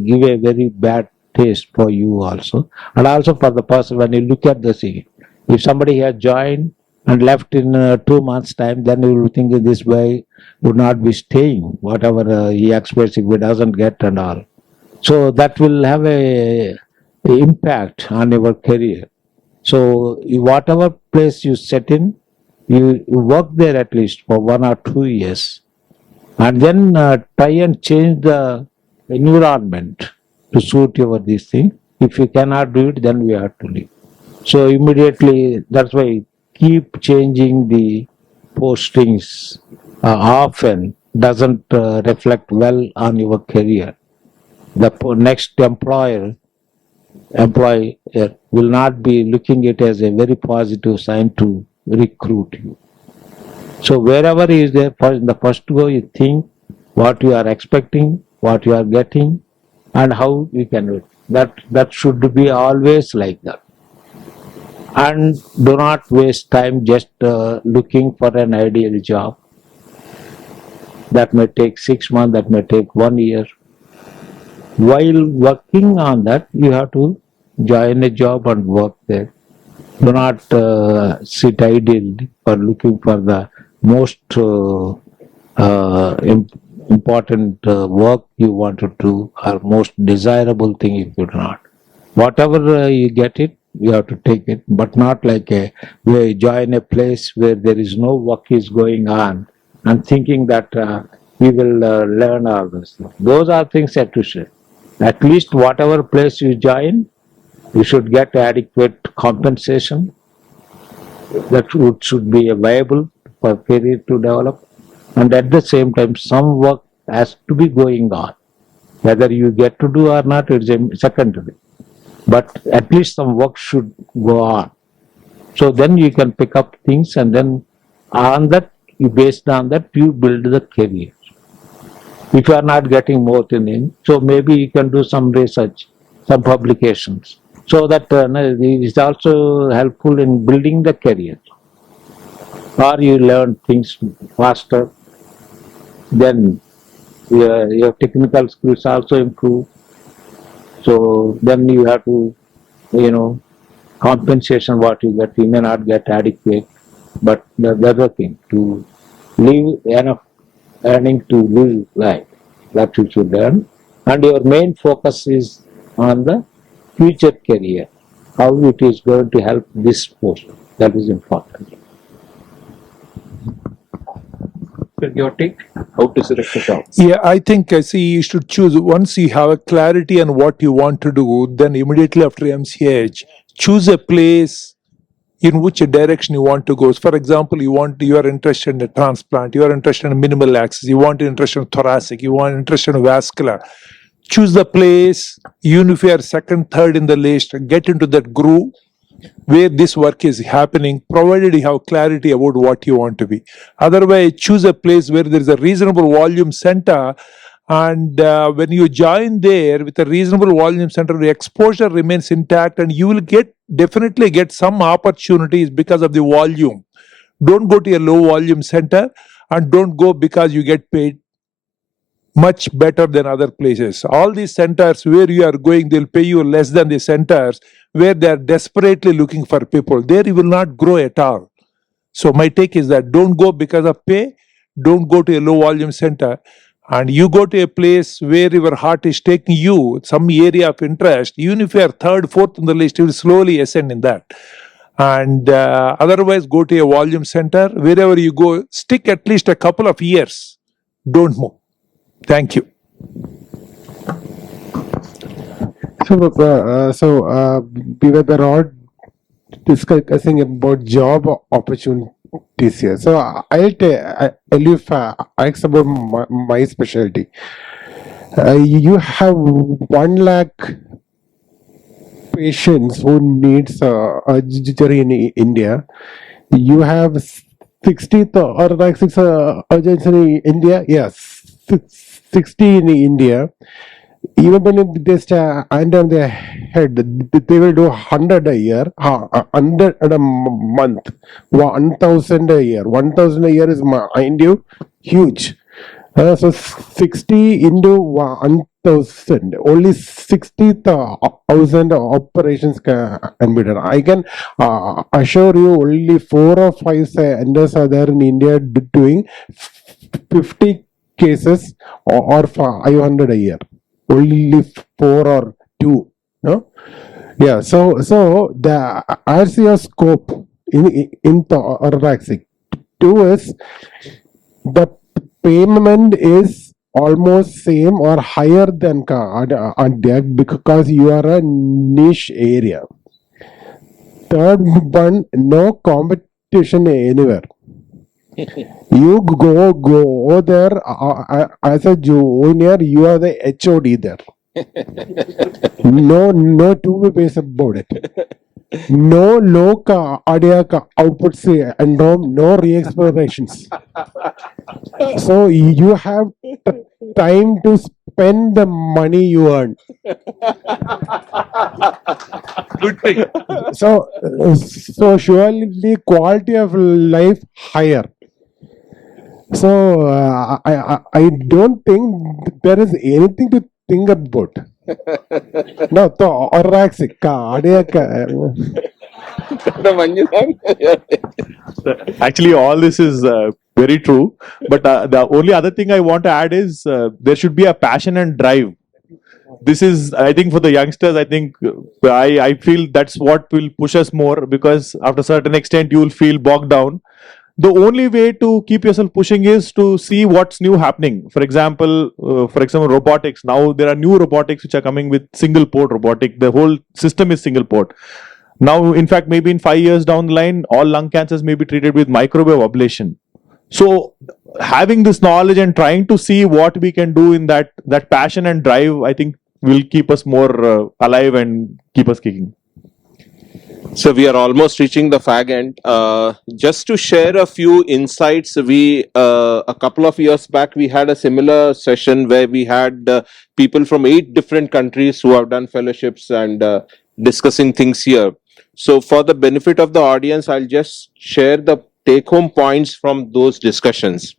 give a very bad taste for you also, and also for the person. When you look at the scene, if somebody has joined and left in 2 months time, then you will think this way would not be staying whatever he expects if he doesn't get and all. So that will have a impact on your career. So whatever place you set in, you work there at least for 1 or 2 years, and then try and change the environment to suit your this thing. If you cannot do it, then we have to leave. So immediately, that's why keep changing the postings often doesn't reflect well on your career. The next employer will not be looking it as a very positive sign to recruit you. So wherever is there, in the first go, you think what you are expecting, what you are getting, and how you can do it. That should be always like that. And do not waste time just looking for an ideal job. That may take 6 months, that may take 1 year. While working on that, you have to join a job and work there. Do not sit idle for looking for the most important work you want to do, or most desirable thing if you do not. Whatever you get it, you have to take it, but not like where you join a place where there is no work is going on and thinking that we will learn all this. Those are things that you should. At least whatever place you join, you should get adequate compensation. That should be viable for career to develop, and at the same time some work has to be going on. Whether you get to do or not, it's secondary, but at least some work should go on. So then you can pick up things, and then on that, based on that, you build the career. If you are not getting more than in, so maybe you can do some research, some publications, so that it is also helpful in building the career. Or you learn things faster, then your technical skills also improve. So then you have to, compensation what you get, you may not get adequate, but the other thing, to live enough earning to live life, that you should earn. And your main focus is on the future career, how it is going to help this post. That is important. Your take, how to select a job? Yeah, I think you should choose. Once you have a clarity on what you want to do, then immediately after MCH, choose a place in which direction you want to go. For example, you are interested in a transplant, you are interested in minimal access, you want interested in thoracic, you want interested in vascular. Choose the place, even if you are second, third in the list, get into that groove where this work is happening, provided you have clarity about what you want to be. Otherwise, choose a place where there is a reasonable volume center, and when you join there with a reasonable volume center, the exposure remains intact, and you will definitely get some opportunities because of the volume. Don't go to a low volume center, and don't go because you get paid much better than other places. All these centers where you are going, they'll pay you less than the centers where they are desperately looking for people. There you will not grow at all. So my take is that don't go because of pay, don't go to a low volume center, and you go to a place where your heart is taking you, some area of interest, even if you are third, fourth on the list, you will slowly ascend in that. And otherwise, go to a volume center. Wherever you go, stick at least a couple of years. Don't move. Thank you. So, we were not discussing about job opportunities here. So, I'll tell you facts about my specialty. You have 1 lakh patients who needs surgery in India. You have 60 or like 6 urgents in India. Yes, 60 in India. Even when they stand on their head, they will do 100 a year, 100 a month, 1,000 a year. 1,000 a year is, mind you, huge. So 60 into 1,000, only 60,000 operations can be done. I can assure you only 4 or 5 centers are there in India doing 50 cases or 500 a year. Only 4 or 2. No? Yeah. So the RCA scope in thoracic 2 is the payment is almost same or higher than cardiac because you are a niche area. Third one, no competition anywhere. You go there as a junior, you are the HOD there. No two ways about it. No low cardiac output syndrome, no re-explorations. So you have time to spend the money you earn. Good thing. So surely quality of life higher. So I don't think there is anything to think about. No, thoracic, cardiac. Actually, all this is very true. But the only other thing I want to add is there should be a passion and drive. This is, I think, for the youngsters. I think I feel that's what will push us more, because after a certain extent you will feel bogged down. The only way to keep yourself pushing is to see what's new happening. For example, robotics. Now there are new robotics which are coming with single port robotic. The whole system is single port. Now, in fact, maybe in 5 years down the line, all lung cancers may be treated with microwave ablation. So, having this knowledge and trying to see what we can do in that passion and drive, I think, will keep us more alive and keep us kicking. So we are almost reaching the fag end. Just to share a few insights, we a couple of years back we had a similar session where we had people from 8 different countries who have done fellowships and discussing things here. So for the benefit of the audience, I'll just share the take-home points from those discussions.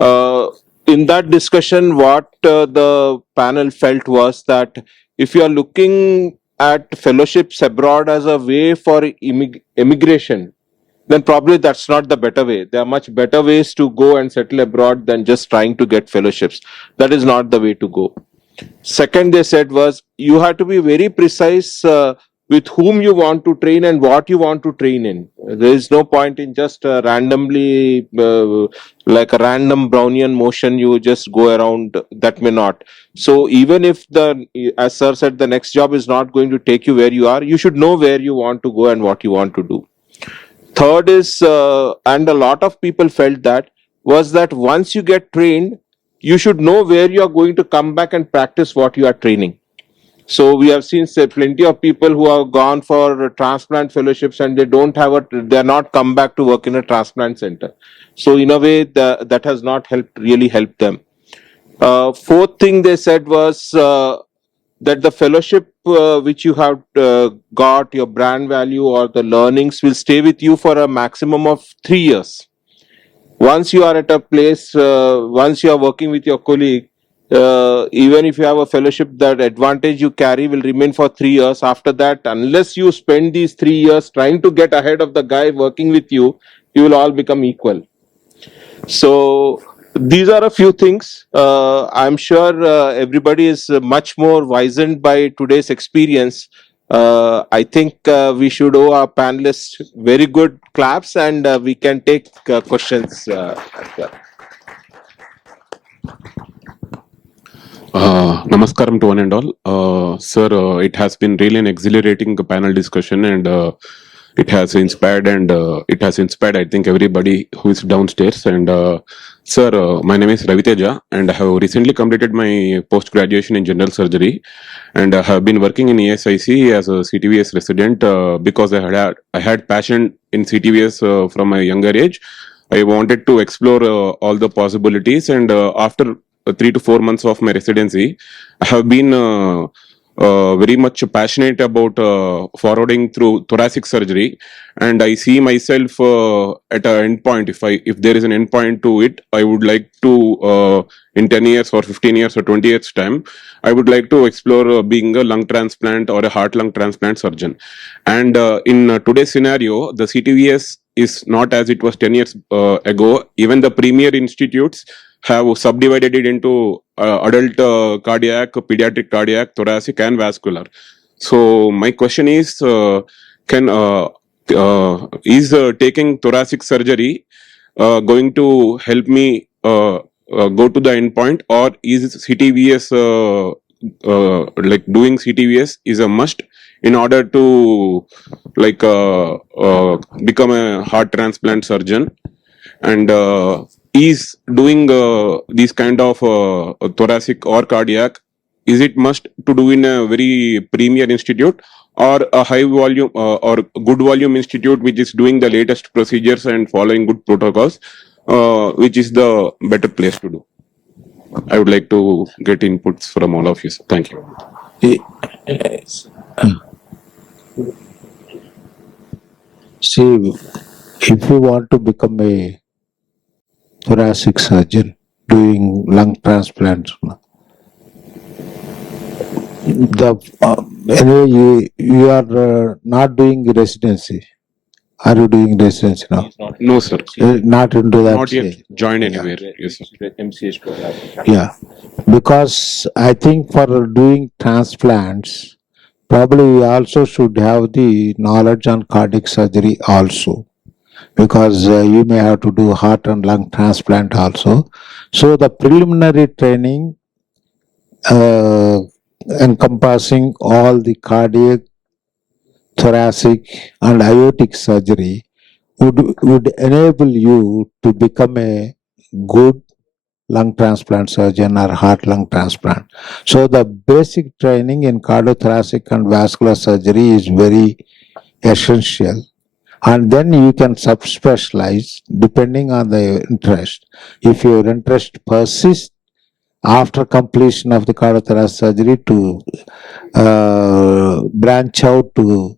In that discussion, what the panel felt was that if you are looking at fellowships abroad as a way for immigration, then probably that's not the better way. There are much better ways to go and settle abroad than just trying to get fellowships. That is not the way to go. Second, they said was you have to be very precise with whom you want to train and what you want to train in. There is no point in just randomly, like a random Brownian motion, you just go around. That may not. So even if as sir said, the next job is not going to take you where you are, you should know where you want to go and what you want to do. Third is, and a lot of people felt that, was that once you get trained, you should know where you are going to come back and practice what you are training. So we have seen plenty of people who have gone for transplant fellowships and they're not come back to work in a transplant center. So in a way, that has not really helped them. Fourth thing they said was that the fellowship which you have got, your brand value or the learnings will stay with you for a maximum of 3 years. Once you are at a place, once you are working with your colleague, even if you have a fellowship, that advantage you carry will remain for 3 years. After that, unless you spend these 3 years trying to get ahead of the guy working with you, you will all become equal. So These are a few things. I'm sure everybody is much more wizened by today's experience. I think we should owe our panelists very good claps, and we can take questions as well. Namaskaram to one and all. Sir, it has been really an exhilarating panel discussion, and it has inspired I think everybody who is downstairs. And sir, my name is Raviteja, and I have recently completed my post graduation in general surgery, and I have been working in ESIC as a CTVS resident because I had passion in CTVS from a younger age. I wanted to explore all the possibilities, and after 3 to 4 months of my residency, I have been very much passionate about forwarding through thoracic surgery, and I see myself at an endpoint. If there is an endpoint to it, I would like to in 10 years or 15 years or 20 years time, I would like to explore being a lung transplant or a heart lung transplant surgeon. And in today's scenario, the CTVS is not as it was 10 years ago. Even the premier institutes have subdivided it into adult cardiac, pediatric cardiac, thoracic, and vascular. So my question can is taking thoracic surgery going to help me go to the endpoint, or is CTVS like doing CTVS is a must in order to like become a heart transplant surgeon? And is doing these kind of thoracic or cardiac, is it must to do in a very premier institute, or a high volume or good volume institute which is doing the latest procedures and following good protocols, which is the better place to do? I would like to get inputs from all of you. Thank you. See, if you want to become a thoracic surgeon doing lung transplant, anyway, you are not doing residency. Are you doing residency now? No, sir. Not into that. Not yet stage. joined anywhere. Yes, sir. Yeah, because I think for doing transplants, probably we also should have the knowledge on cardiac surgery also, because you may have to do heart and lung transplant also. So the preliminary training uh, encompassing all the cardiac, thoracic, and aortic surgery would enable you to become a good lung transplant surgeon or heart lung transplant. So the basic training in cardiothoracic and vascular surgery is very essential. And then you can subspecialize depending on the interest. If your interest persists after completion of the cardiothoracic surgery to branch out to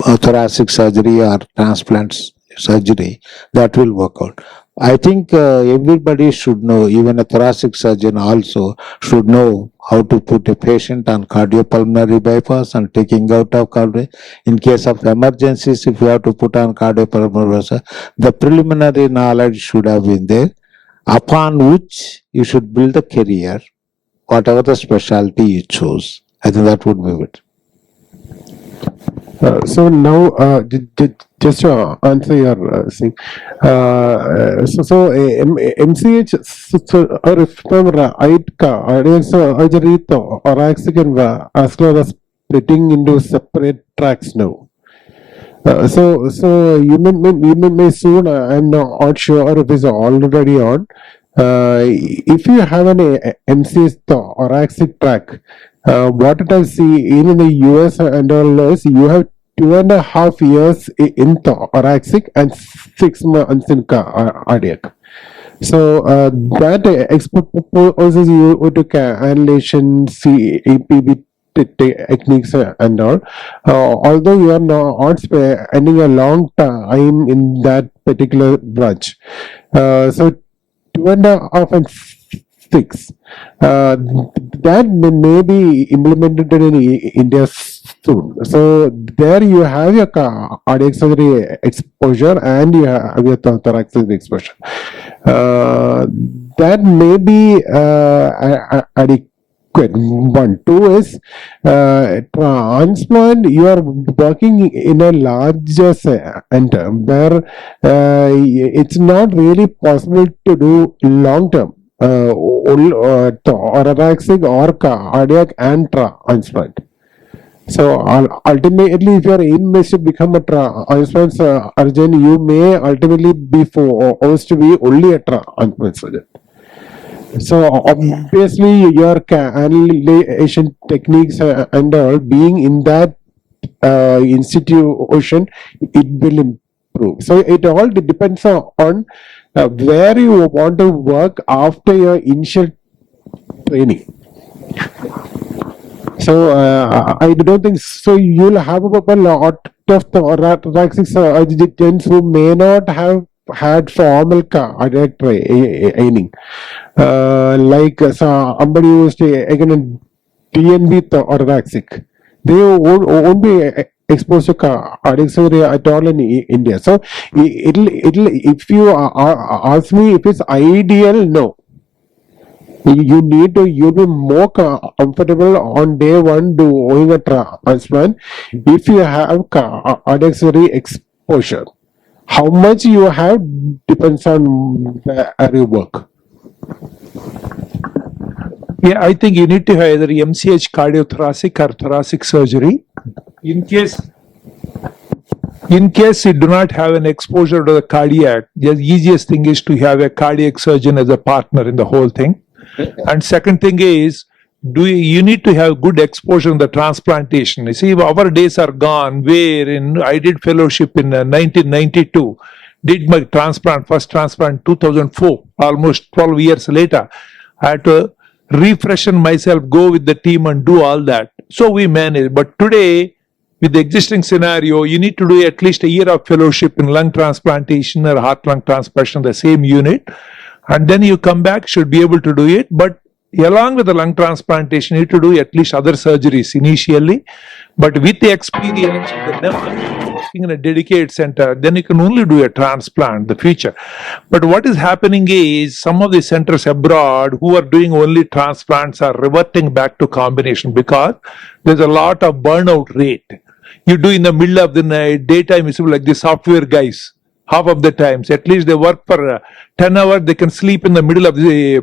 thoracic surgery or transplant surgery, that will work out. I think everybody should know, even a thoracic surgeon also should know how to put a patient on cardiopulmonary bypass and taking out of cardio. In case of emergencies, if you have to put on cardiopulmonary bypass, the preliminary knowledge should have been there, upon which you should build a career, whatever the specialty you choose. I think that would be it. So now, just to answer your thing, MCH, or if I'm right, surgery or accident vascular splitting into separate tracks now. So you may soon. I'm not sure if it's already on. If you have an MCH thoracic track, what I see in the US and all is you have 2.5 years in thoracic and 6 months in cardiac. So that exposes you to annihilation, CAPB techniques and all. Although you are not spending a long time in that particular branch. So 2.5 and thoracics. That may be implemented in India soon. So there you have your cardiac surgery exposure and you have your thoracic exposure. That may be adequate. One, two is transplant. You are working in a larger center where it's not really possible to do long term thoracic or cardiac and transplant. So ultimately, if your aim is to become a transplant surgeon, you may ultimately be forced to be only a transplant surgeon. So obviously, your cannulation techniques and all being in that institution, it will improve. So it all depends on where you want to work after your initial training. So I don't think so. You'll have a lot of thoracic surgeons who may not have had formal cardiac training, like somebody who is again DNB thoracic. They won't be exposed to cardiac surgery at all in India. So it'll if you ask me if it's ideal, no. You'll be more comfortable on day one doing a transplant if you have cardiac surgery exposure. How much you have depends on where you work. Yeah, I think you need to have either MCH cardiothoracic or thoracic surgery. In case you do not have an exposure to the cardiac, the easiest thing is to have a cardiac surgeon as a partner in the whole thing. And second thing is, you need to have good exposure in the transplantation. You see, our days are gone where I did fellowship in 1992, did my first transplant 2004, almost 12 years later. I had to refreshen myself, go with the team and do all that. So we managed. But today, with the existing scenario, you need to do at least a year of fellowship in lung transplantation or heart-lung transplantation, the same unit. And then you come back, should be able to do it. But along with the lung transplantation, you need to do at least other surgeries initially. But with the experience, working in a dedicated center, then you can only do a transplant in the future. But what is happening is some of the centers abroad who are doing only transplants are reverting back to combination because there's a lot of burnout rate. You do in the middle of the night, daytime is like the software guys. Half of the times, at least they work for 10 hours, they can sleep in the middle of the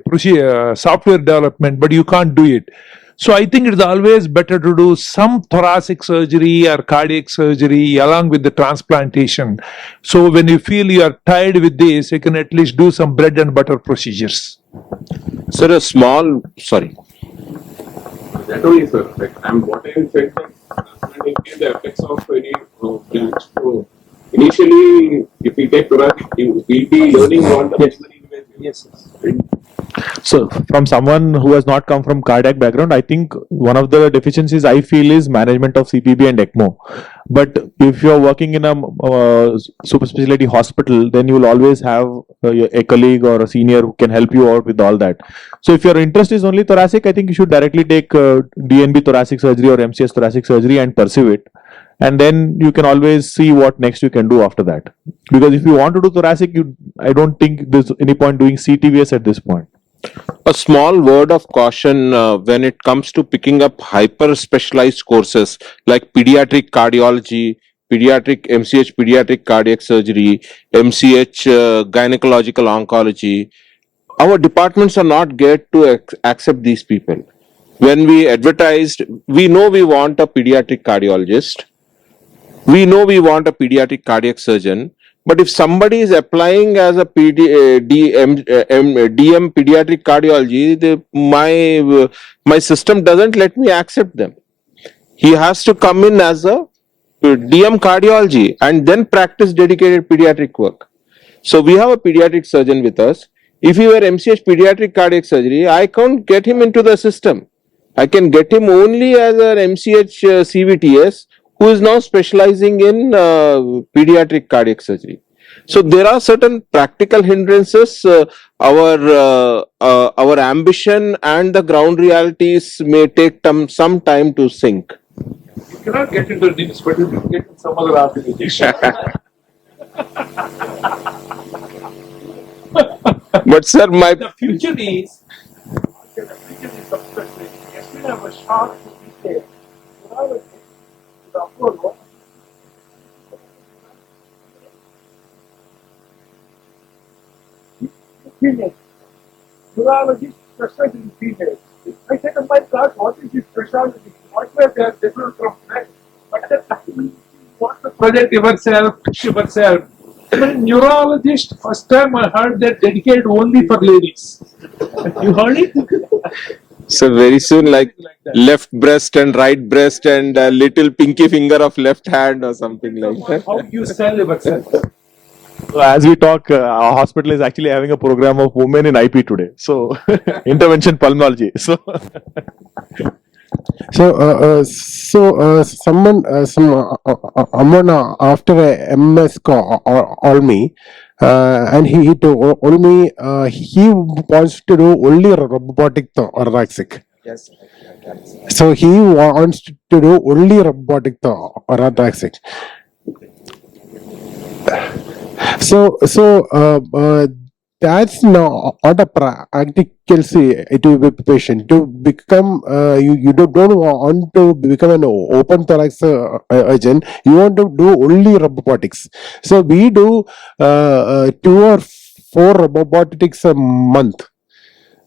software development, but you can't do it. So I think it's always better to do some thoracic surgery or cardiac surgery along with the transplantation. So when you feel you are tired with this, you can at least do some bread and butter procedures. Sir, sorry. That only, sir. What I said that transplantation, the effects of any branch. So initially, if we take thoracic, we'll be learning what the primary invasive. Yes. So, from someone who has not come from cardiac background, I think one of the deficiencies I feel is management of CPB and ECMO. But if you're working in a super specialty hospital, then you will always have a colleague or a senior who can help you out with all that. So, if your interest is only thoracic, I think you should directly take DNB thoracic surgery or MCS thoracic surgery and pursue it. And then you can always see what next you can do after that. Because if you want to do thoracic, I don't think there's any point doing CTVS at this point. A small word of caution when it comes to picking up hyper specialized courses like pediatric cardiology, pediatric MCH pediatric cardiac surgery, MCH gynecological oncology. Our departments are not geared to accept these people. When we advertised, we know we want a pediatric cardiologist, we know we want a pediatric cardiac surgeon. But if somebody is applying as a DM pediatric cardiology, my system doesn't let me accept them. He has to come in as a DM cardiology and then practice dedicated pediatric work. So we have a pediatric surgeon with us. If he were MCH pediatric cardiac surgery, I can't get him into the system. I can get him only as an MCH Cvts who is now specializing in pediatric cardiac surgery. So there are certain practical hindrances. Our ambition and the ground realities may take some time to sink. You cannot get into this, but you can get in some other organization. But sir, The future is subspecific. Yesterday I was shocked to detail. The Apollo. Female. Urologist specialized in females. I said, oh my God, what is this specialty? What were they are different from men? But at that time, what the project yourself, push yourself. But neurologist, first time I heard that dedicated only for ladies. You heard it? so very soon, like left breast and right breast and a little pinky finger of left hand or something like that. How you sell yourself? So as we talk, our hospital is actually having a program of women in IP today. So intervention pulmonology. Someone after a MS called me, and he told me he wants to do only robotic thoracic. Yes. So he wants to do only robotic thoracic. So that's not a practical to be patient to become. You don't want to become an open thorax agent. You want to do only robotics. So we do 2 or 4 robotics a month.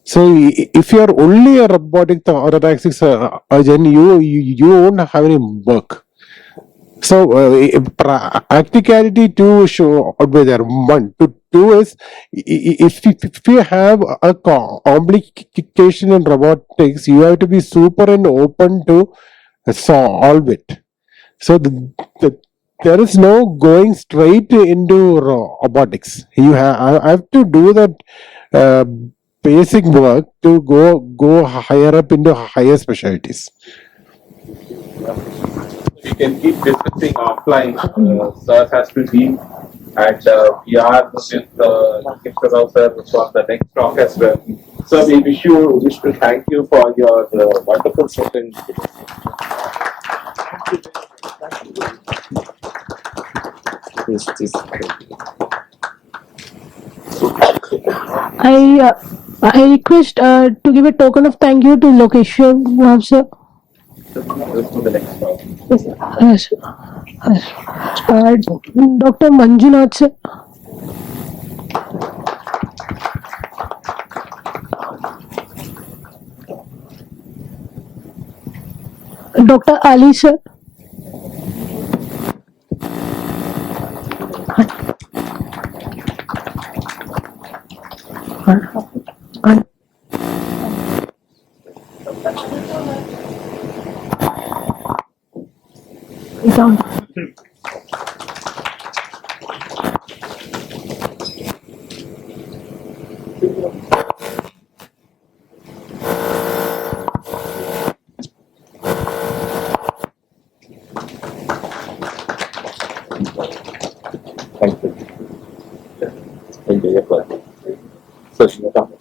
So if you are only a robotic thoracic agent, you won't have any work. So practicality to show out by there. 1 to 2 is if you have a complication in robotics, you have to be super and open to solve it. So there is no going straight into robotics. You have to do that basic work to go higher up into higher specialties. We can keep discussing offline. Sir has to leave, and we are with Mr. Rao sir for the next talk as well. So we wish to thank you for your wonderful session. I request to give a token of thank you to Lokeshwar sir. Yes, yes. Dr. Manjunath sir. Dr. Ali sir. Thank you. Thank you.